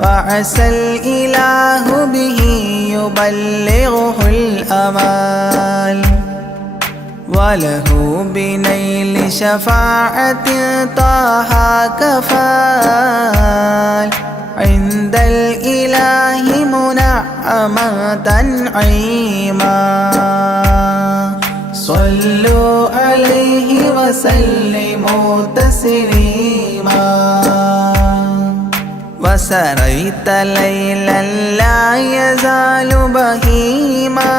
وعسى الإله به يبلغه الأمال وله بنيل شفاعة طه كفال عند الإله منعما تنعيما صلوا عليه وسلموا تسليما وسريت ليلا لا يزال بهيما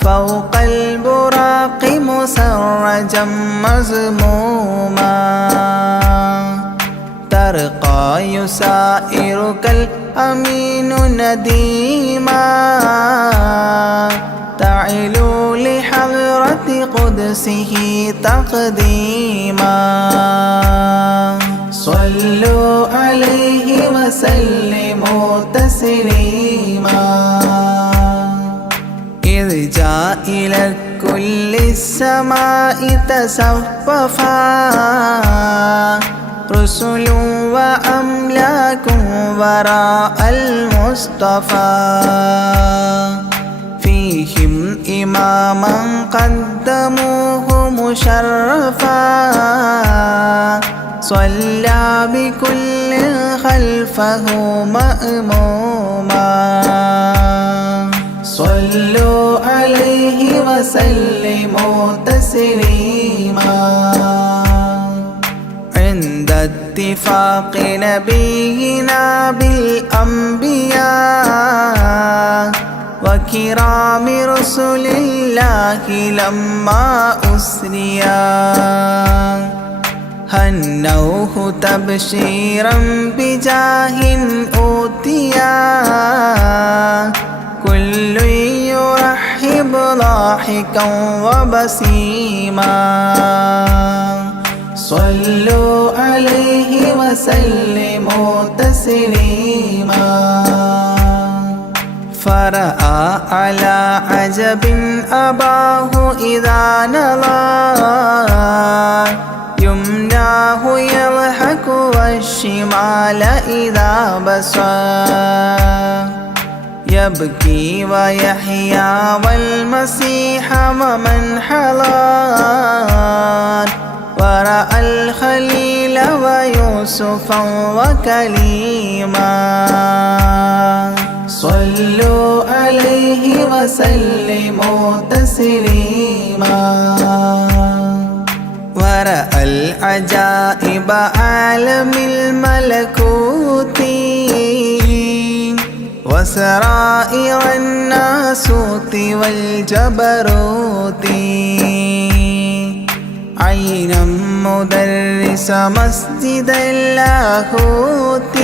فوق البراق مسرجا مزموما ترقى يسائرك الأمين نديما تعلو لحضرة قدسه تقديما صلوا عليه وسلموا تسليما إذ جاء إلى كل السماء تصففا رسل وأملاك وراء المصطفى فيهم إماما قدموه مشرفا صلى بكل خلفه مأموما صلوا عليه وسلموا تسليما عند اتفاق نبينا بالأنبياء وكرام رسل الله لما أسريا هنوه تبشيرا بجاه أوتيا كل يرحب ضاحكا وبسيما صلوا عليه وسلموا تسليما فرأى على عجب أباه إذا نظر يمناه يضحك والشمال إذا بصر يبكي ويحيى والمسيح ومن حضر ورأى الخليل ويوسفا وكليما صلوا عليه وسلموا تسليما ورأى العجائب عالم الملكوت وسرائر الناسوت والجبروت عينا مدرس مسجد اللاهوت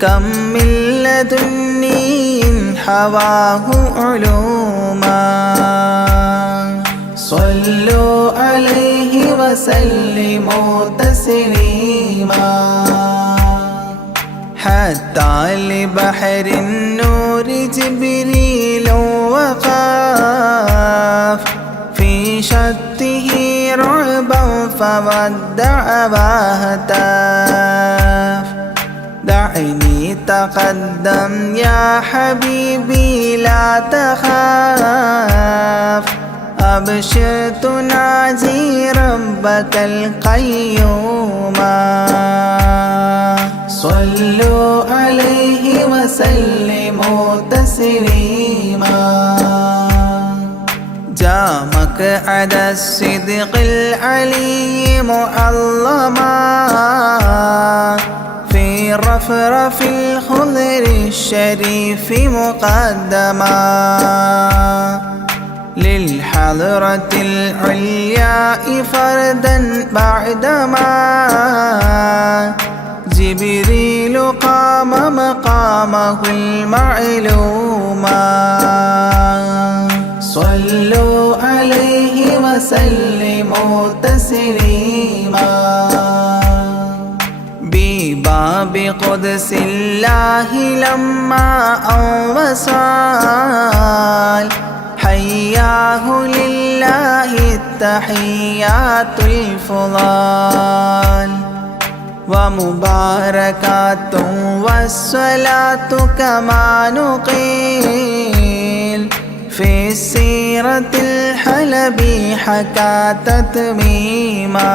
كم من لدني حواه علوما صلوا عليه وسلموا تسليما حتى لبحر النور جبريل وقاف في شته رعبا فودع وهتاف دعني تقدم يا حبيبي لا تخاف أبشر تناجي ربك القيوم صلوا عليه وسلموا تسليما جاء مقعد الصدق العلي معظما في رفرف الخضر الشريف مقدما للحضرة العلياء فردا بعدما جبريل قام مقامه المعلوما صلوا عليه وسلموا تسليما بباب قدس الله لما أوصال حياه لله التحيات الفضال ومباركات والصلاة كما نقيل في السيرة الحلبي حكى تتميما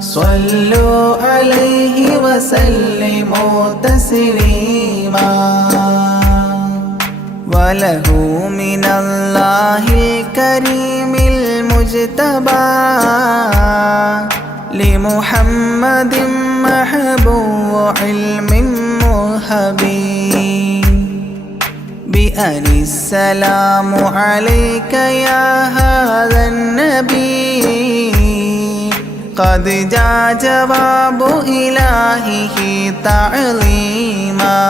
صلوا عليه وسلموا تسليما وله من الله الكريم المجتبى لمحمد محبوب علم مهبي بأن السلام عليك يا هذا النبي قد جاء جواب إلهه تعظيما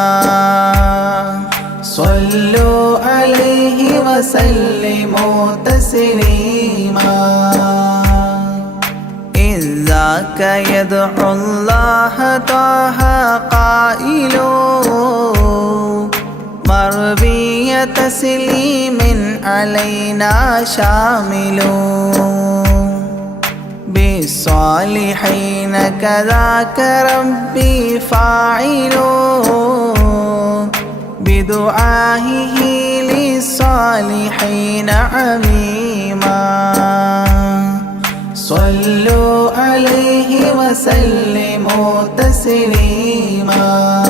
صلوا عليه وسلموا تسليما إذ ذاك يدعو الله طه قائل مربي تسليم علينا شامل بالصالحين كذاك ربي فاعل بدعائه للصالحين عميما صلوا عليه وسلموا تسليما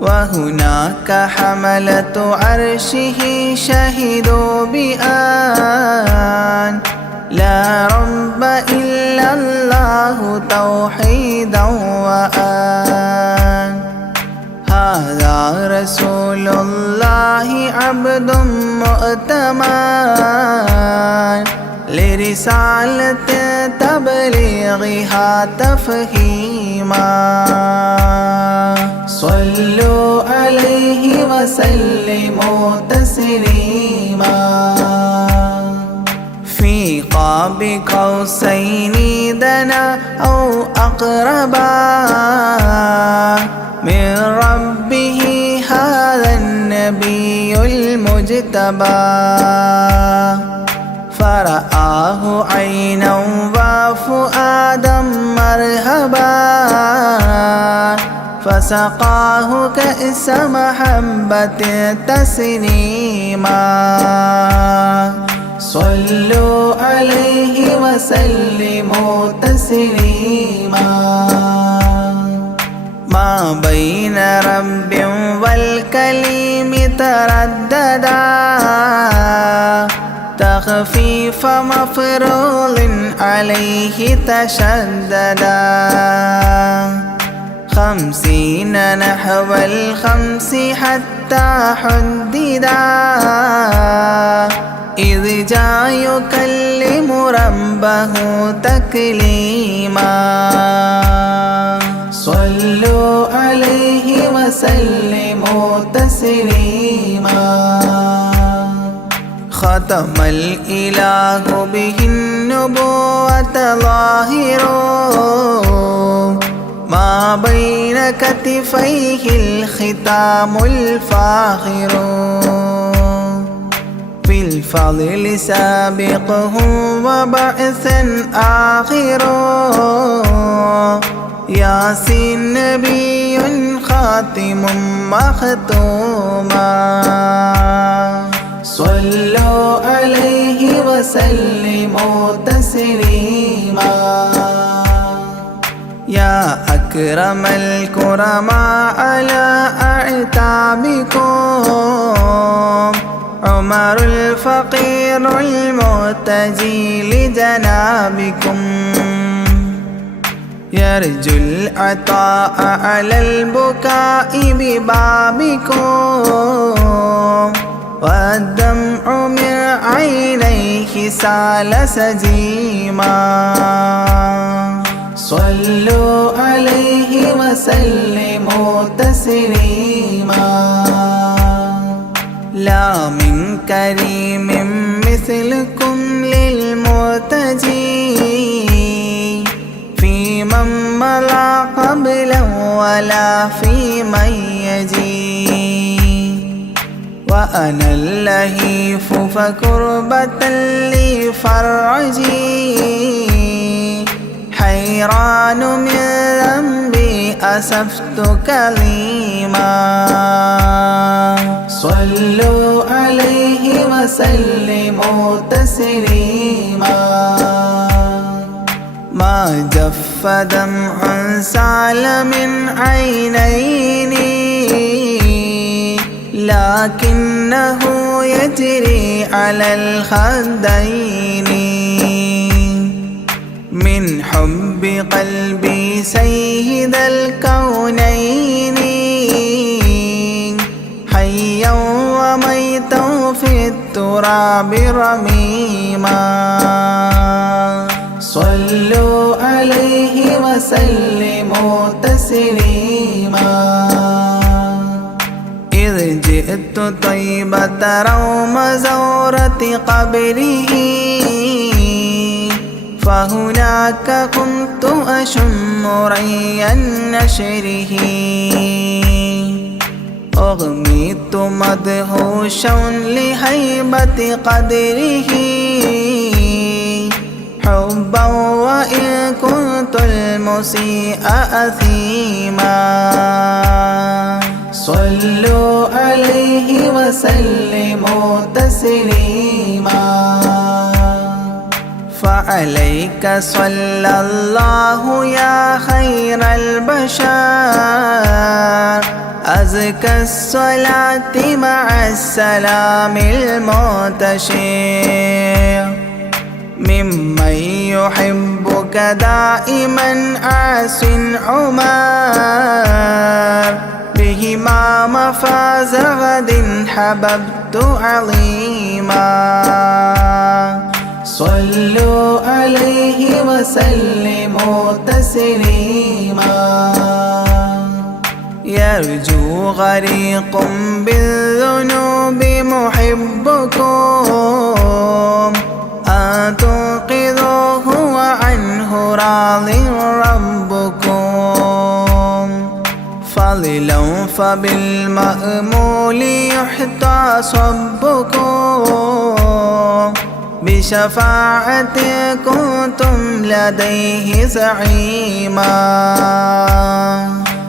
وهناك حملة عرشه شهدوا بأن لا رب إلا الله توحيدا وأن هذا رسول الله عبد مؤتمن رسالة تبليغها تفهيما صلوا عليه وسلموا تسليما في قاب قوسين دنا أو أقربا من ربه هذا النبي المجتبى فرآه عينا وفؤادا مرهبا فسقاه كأس محبة تسنيما صلوا عليه وسلموا تسليما ما بين رب والكليم ترددا تخفيف مفروض عليه تشددا 50 نحو 5 حتى حددا إذ جاء يكلم ربه تكليما صلوا عليه وسلموا تسليما ختم الإله به النبوة ظاهر ما بين كتفيه الختام الفاخر في الفضل سابقه وبعثا آخر ياسين نبي خاتم مختوما صلوا عليه وسلموا تسليما يا أكرم الكرماء على أعتابكم عمر الفقير المرتجي لجنابكم يرجو العطاء على البكاء ببابكم والدمع من عينيه سال سجيما صلوا عليه وسلموا تسليما لا من كريم مثلكم للمرتجي في من مضى قبلا ولا في من يجي وأنا اللهيف فكربة لي فرجي حيران من ذنبي أسفت كليما صلوا عليه وسلموا تسليما ما جف دمع سال من عينيني لكنه يجري على الخدين من حب قلبي سيد الكونين حيا وميتا في التراب رميما صلوا عليه وسلموا تسليما إذ جئت طيبة روم زورة قبره فهناك كنت أشم ري نشره أغميت مدهوشا لهيبة قدره حبا وإن كنت المسيء أثيما صلوا عليه وسلموا تسليما فعليك صلى الله يا خير البشر أزكى الصلاة مع السلام المنتشر ممن يحبك دائما عاص عمر بهما مفاز غد حببت عظيما صلوا وسلموا تسليما يرجو غريق بالذنوب محبكم أن تنقذوه وعنه راض ربكم فضلا فبالمأمول يحتى صبكم بشفاعة كنتم لديه زعيما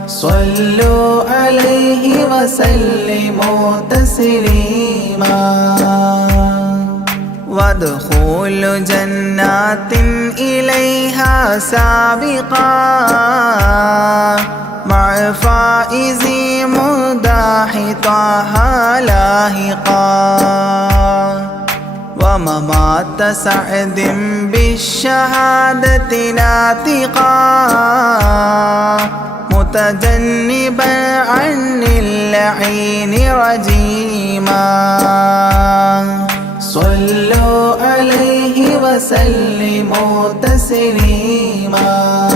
صلوا عليه وسلموا تسليما وادخول جنات إليها سابقا مع فائز مداح طه لاحقا وممات سعد بالشهادة ناطقا متجنبا عن اللعين رجيما صلوا عليه وسلموا تسليما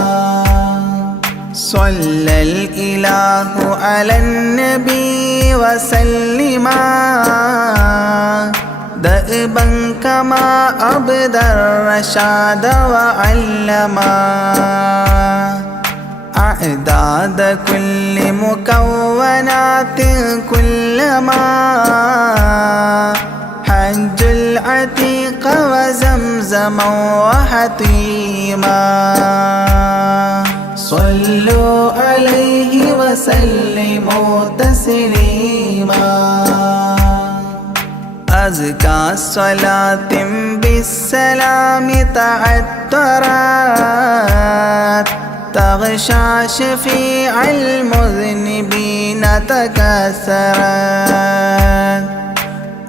صلى الإله على النبي وسلما دأبا كما أبدى الرشاد وعلما أعداد كل مكونات كلما حج العتيق وزمزما وحطيما صلوا عليه وسلموا تسليما أزكى الصلاة بالسلام تعترت تغشى شفيع المذنبين تكسرت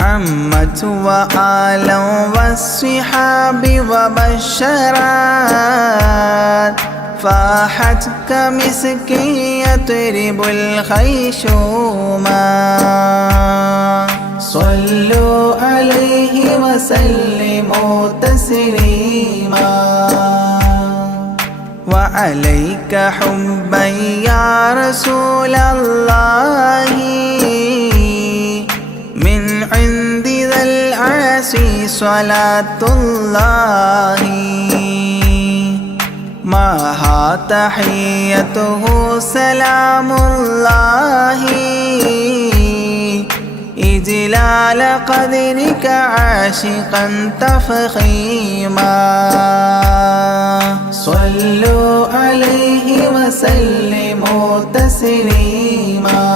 عمت وآلا والصحاب وبشرت فاحت كمسك يطرب الخيشوما صلوا عليه وسلموا تسليما وعليك حبا يا رسول الله من عند ذا العرش صلاة الله معها تحيته سلام الله إجلال قدرك عاشقا تفخيما صلوا عليه وسلموا تسليما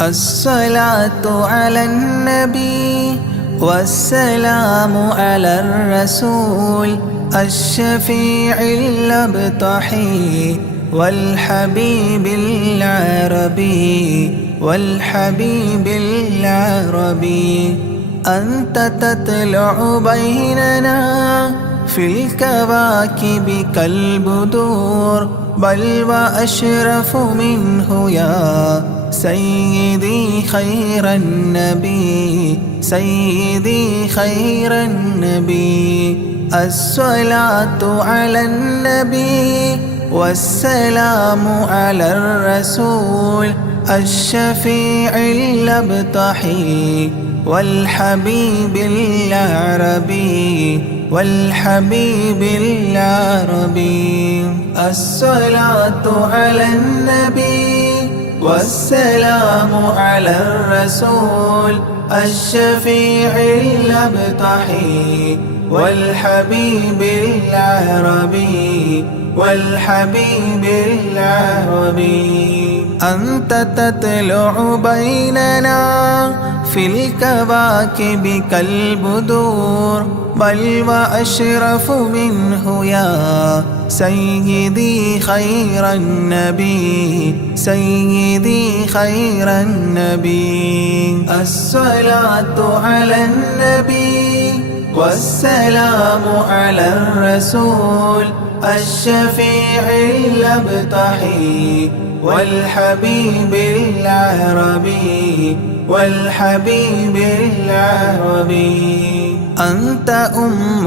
الصلاة على النبي والسلام على الرسول الشفيع الأبطحي والحبيب العربي والحبيب العربي أنت تطلع بيننا في الكواكب كالبدور بل وأشرف منه يا سيدي خير النبي سيدي خير النبي الصلاة على النبي والسلام على الرسول الشفيع الأبطحي والحبيب العربي والحبيب العربي الصلاة على النبي والسلام على الرسول الشفيع الأبطحي والحبيب العربي والحبيب العربي أنت تطلع بيننا في الكواكب كالبدور بل وأشرف منه يا سيدي خير النبي سيدي خير النبي الصلاة على النبي والسلام على الرسول الشفيع الأبطحي والحبيب العربي والحبيب العربي. أنت أم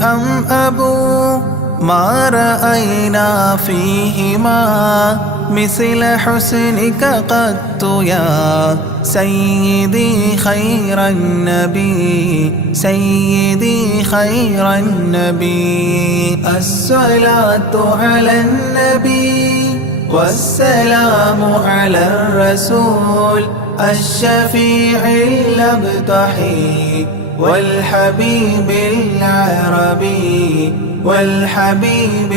أم أبو ما رأينا فيهما مثل حسنك قط يا سيدي خير النبي سيدي خير النبي. الصلاة على النبي والسلام على الرسول الشفيع الأبطحي والحبيب العربي والحبيب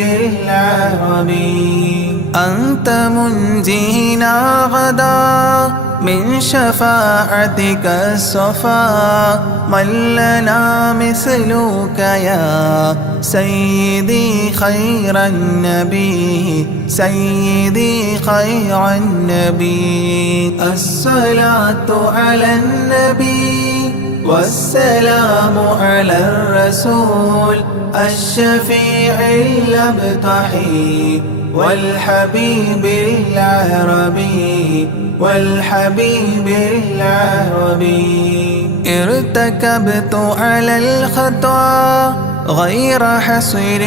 العربي. أنت منجينا غدا من شفاعتك الصفا من لنا مثلك يا سيدي خير النبي سيدي خير النبي. الصلاة على النبي والسلام على الرسول الشفيع الأبطحي والحبيب العربي والحبيب العربي. ارتكبت على الخطا غير حصر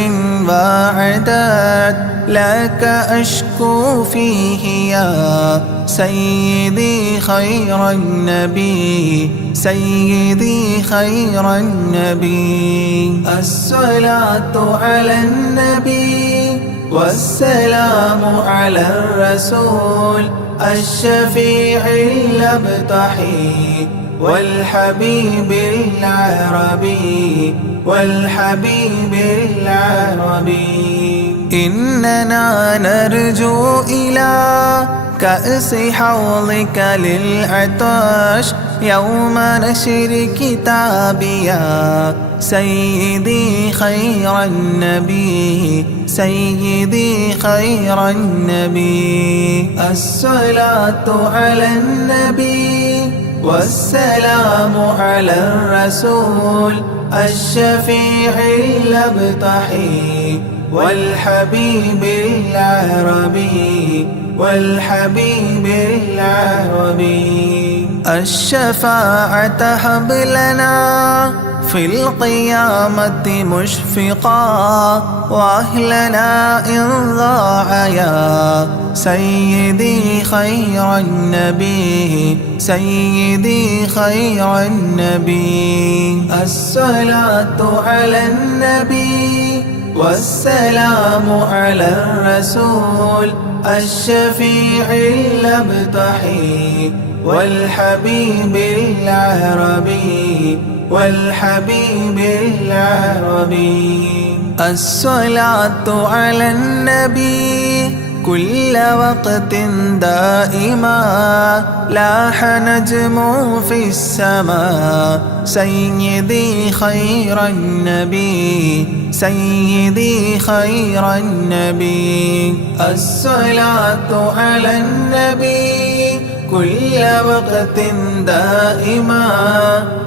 وعداد لك أشكو فيه يا سيدي خير النبي سيدي خير النبي. الصلاة على النبي والسلام على الرسول الشفيع الأبطحي والحبيب العربي والحبيب العربي. إننا نرجو إلى كأس حوضك للعطش يوم نشر كتابي يا سيدي خير النبي سيدي خير النبي. الصلاة على النبي والسلام على الرسول الشفيع الأبطحي والحبيب العربي والحبيب العربي. الشفاعة هب لنا في القيامة مشفقا وأهلنا إن ضاع يا سيدي خير النبي سيدي خير النبي. الصلاة على النبي والسلام على الرسول الشفيع الأبطحي والحبيب العربي والحبيب العربي. الصلاة على النبي كل وقت دائما لاح نجم في السماء سيدي خير النبي سيدي خير النبي. الصلاة على النبي كل وقت دائما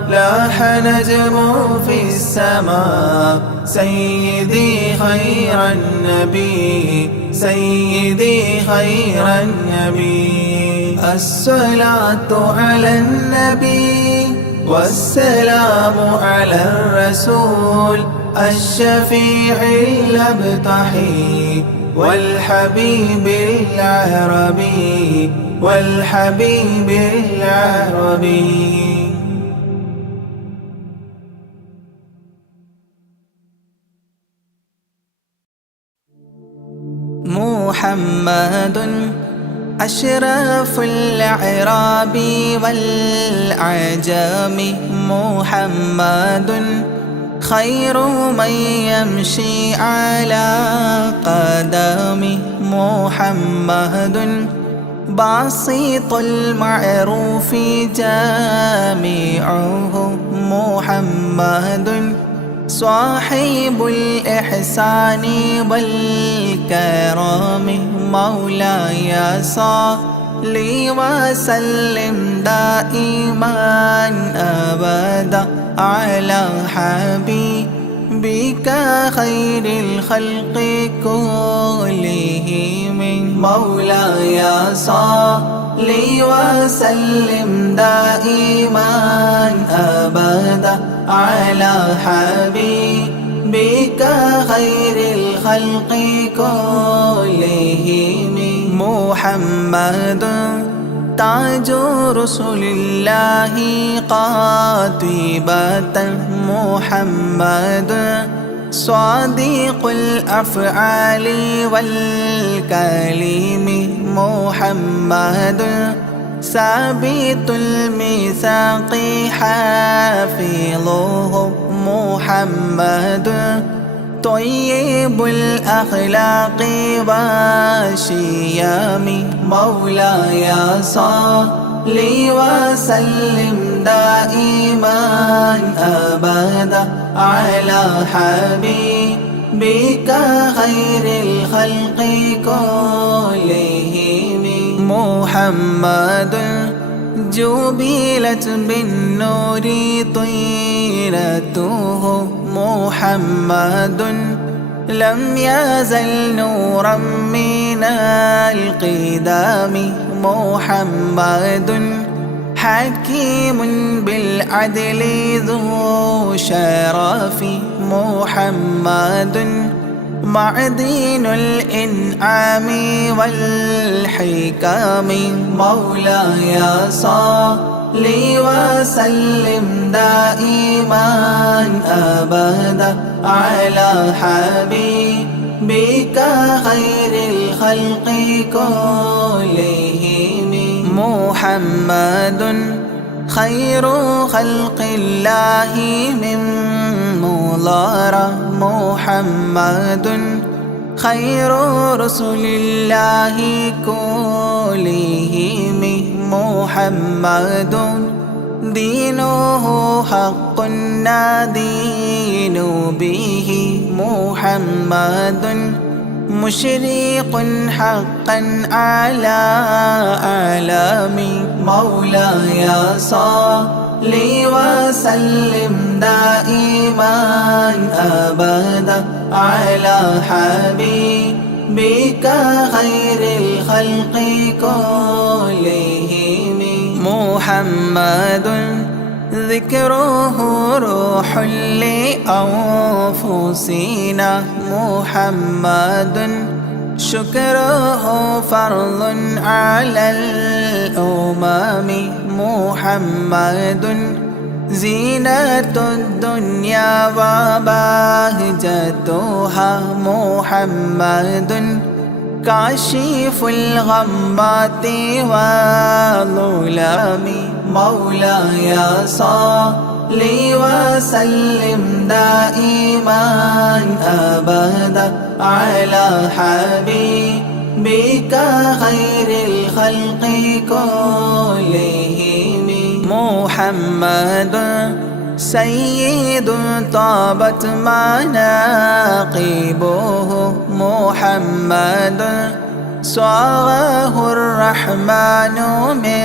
لاح نجم في السماء سيدي خير النبي سيدي خير النبي. الصلاة على النبي والسلام على الرسول الشفيع الأبطحي والحبيب العربي والحبيب العربي. محمد أشرف الأعراب والعجم محمد خير من يمشي على قدمه محمد بسيط المعروف جامعه محمد صاحب الإحسان والكرم مولاي صل وسلم دائما أبدا على حبيبك بك خير الخلق كلهم مولاي صل وسلم دائما أبدا على حبيبك خير الخلق كلهم محمد تاج رسول الله قاطبة محمد صادق الأفعال والكلم محمد ثابت الميثاق حافظه محمد طيب الأخلاق والشيام مولاي صل وسلم دائما أبدا على حبيبك خير الخلق كلهم محمد جبلت بالنور طيرته محمد لم يزل نورا من القدام محمد حكيم بالعدل ذو شرف محمد معدن الإنعام والحكام مولاي صل وسلم دائما أبدا على حبيبك خير الخلق كلهم محمد خير خلق الله من مضار محمد خير رسل الله كلهم محمد دينه حق ندين به محمد مشرق حقا على أعلام مولاي صل وسلم دائما أبدا على حبيبك خير الخلق كلهم محمد ذكره روح لأنفسنا محمد شكره فرض على الأمم محمد زينة الدنيا وبهجتها محمد كاشف الغمات والظلام مولاي صل وسلم دائما أبدا على حبيبك خير الخلق كلهم محمد سيد طابت مناقبه محمد صاغه الرحمن من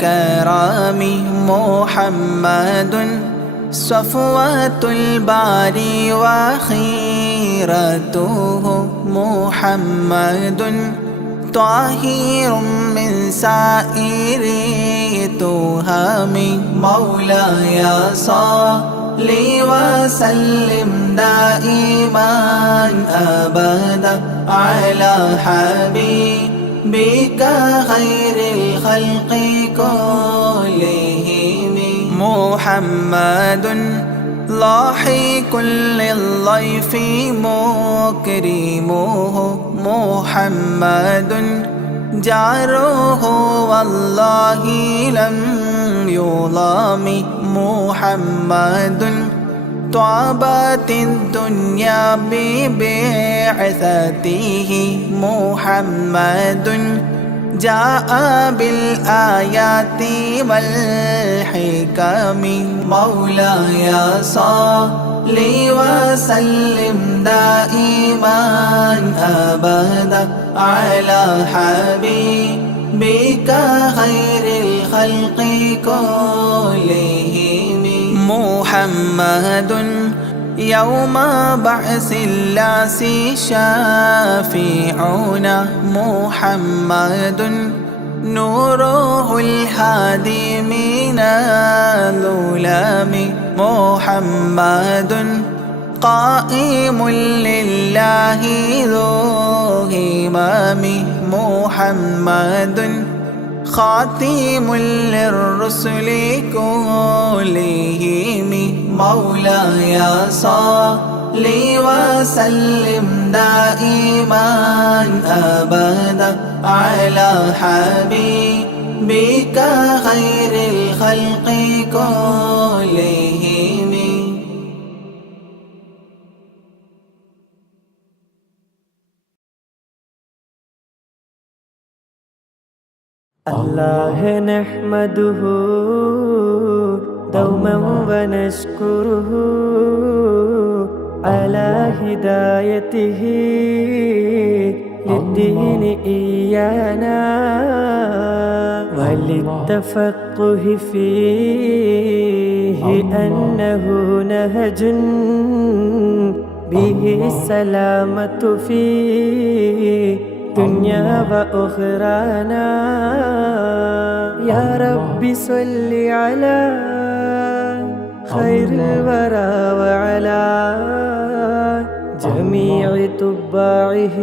كرم محمد صفوة الباري وخيرته محمد طاهر من سائر تهم مولاي صل وسلم دائما أبدا على حبيبك خير الخلق كلهم محمد لاحق للضيف مكرمه محمد جاره والله لم يظلم محمد طابت الدنيا ببعثته محمد جاء بالآيات والحكم مولاي صل وسلم دائما أبدا على حبيبك خير الخلق كلهم محمد يوم بعث اللاس شافعنا محمد نوره الهادي من الظلام محمد قائم لله ذو همام محمد خاتم للرسل كلهم مولاي صل وسلم دائما أبدا على حبيبك خير الخلق كلهم. الله نحمده دوما ونشكره على هدايته للدين إيانا وللتفقه فيه أنه نهج به السلامة في دنيا وأخرانا. يا رب صل على خير الورى وعلى جميع تباعه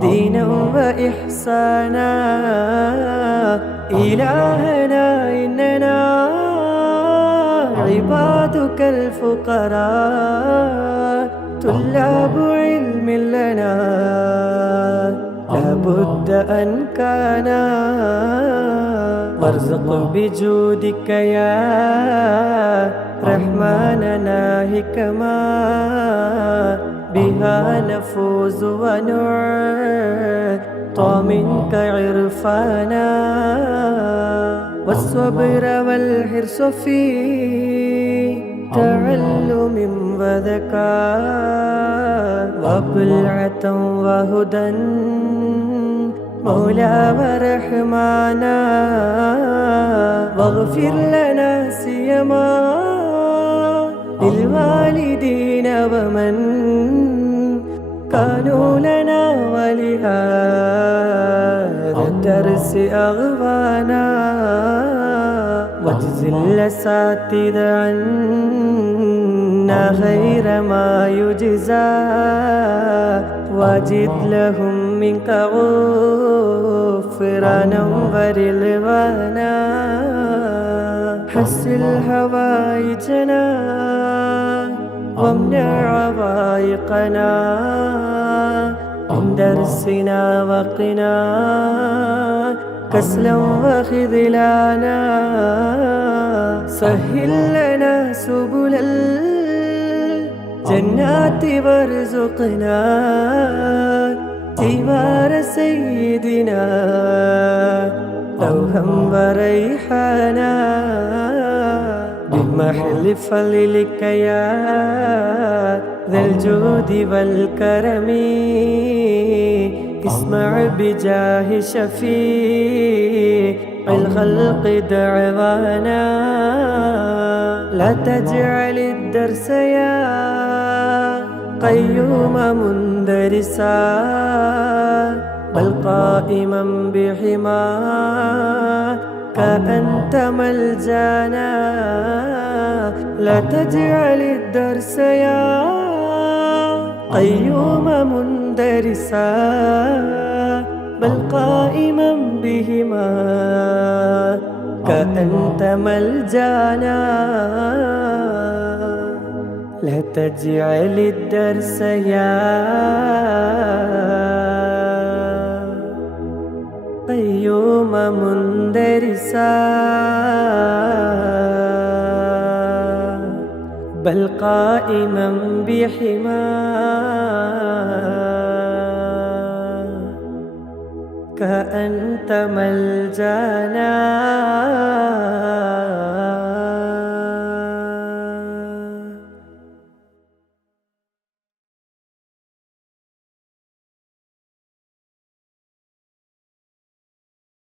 دينا وإحسانا. إلهنا إننا عبادك الفقراء طلاب علم لنا لابد أن كان. وارزق بجودك يا رحمننا حكما بها نفوز ونعطى منك عرفانا. والصبر والحرص في تعلم وذكاء وبلعة وهدى مولى ورحمانا. واغفر لنا سيما للوالدين ومن كانوا لنا ولهذا الدرس أغوانا. واجزل الأساتذة عنا خير ما يجزى واجد لهم منك غفرانا ورضوانا. حسن هوائجنا وامنع عوائقنا من درسنا وقنا كسلا وخذلانا. سهل لنا سبل الجنات وارزقنا جوار سيدنا روحا وريحانا. بمحل فضلك يا ذا الجود والكرم اسمع بجاه شفيع الخلق دعوانا. لا تجعل الدرس يا قيوم مندرسا بل قائما بحماك أنت ملجانا. لا تجعل الدرس يا قيوم مندرسا بل قائما بهما كأنت ملجانا. لا تجعل الدرس يا قيوم مندرسا بل قائما بحماك أنت ملجانا.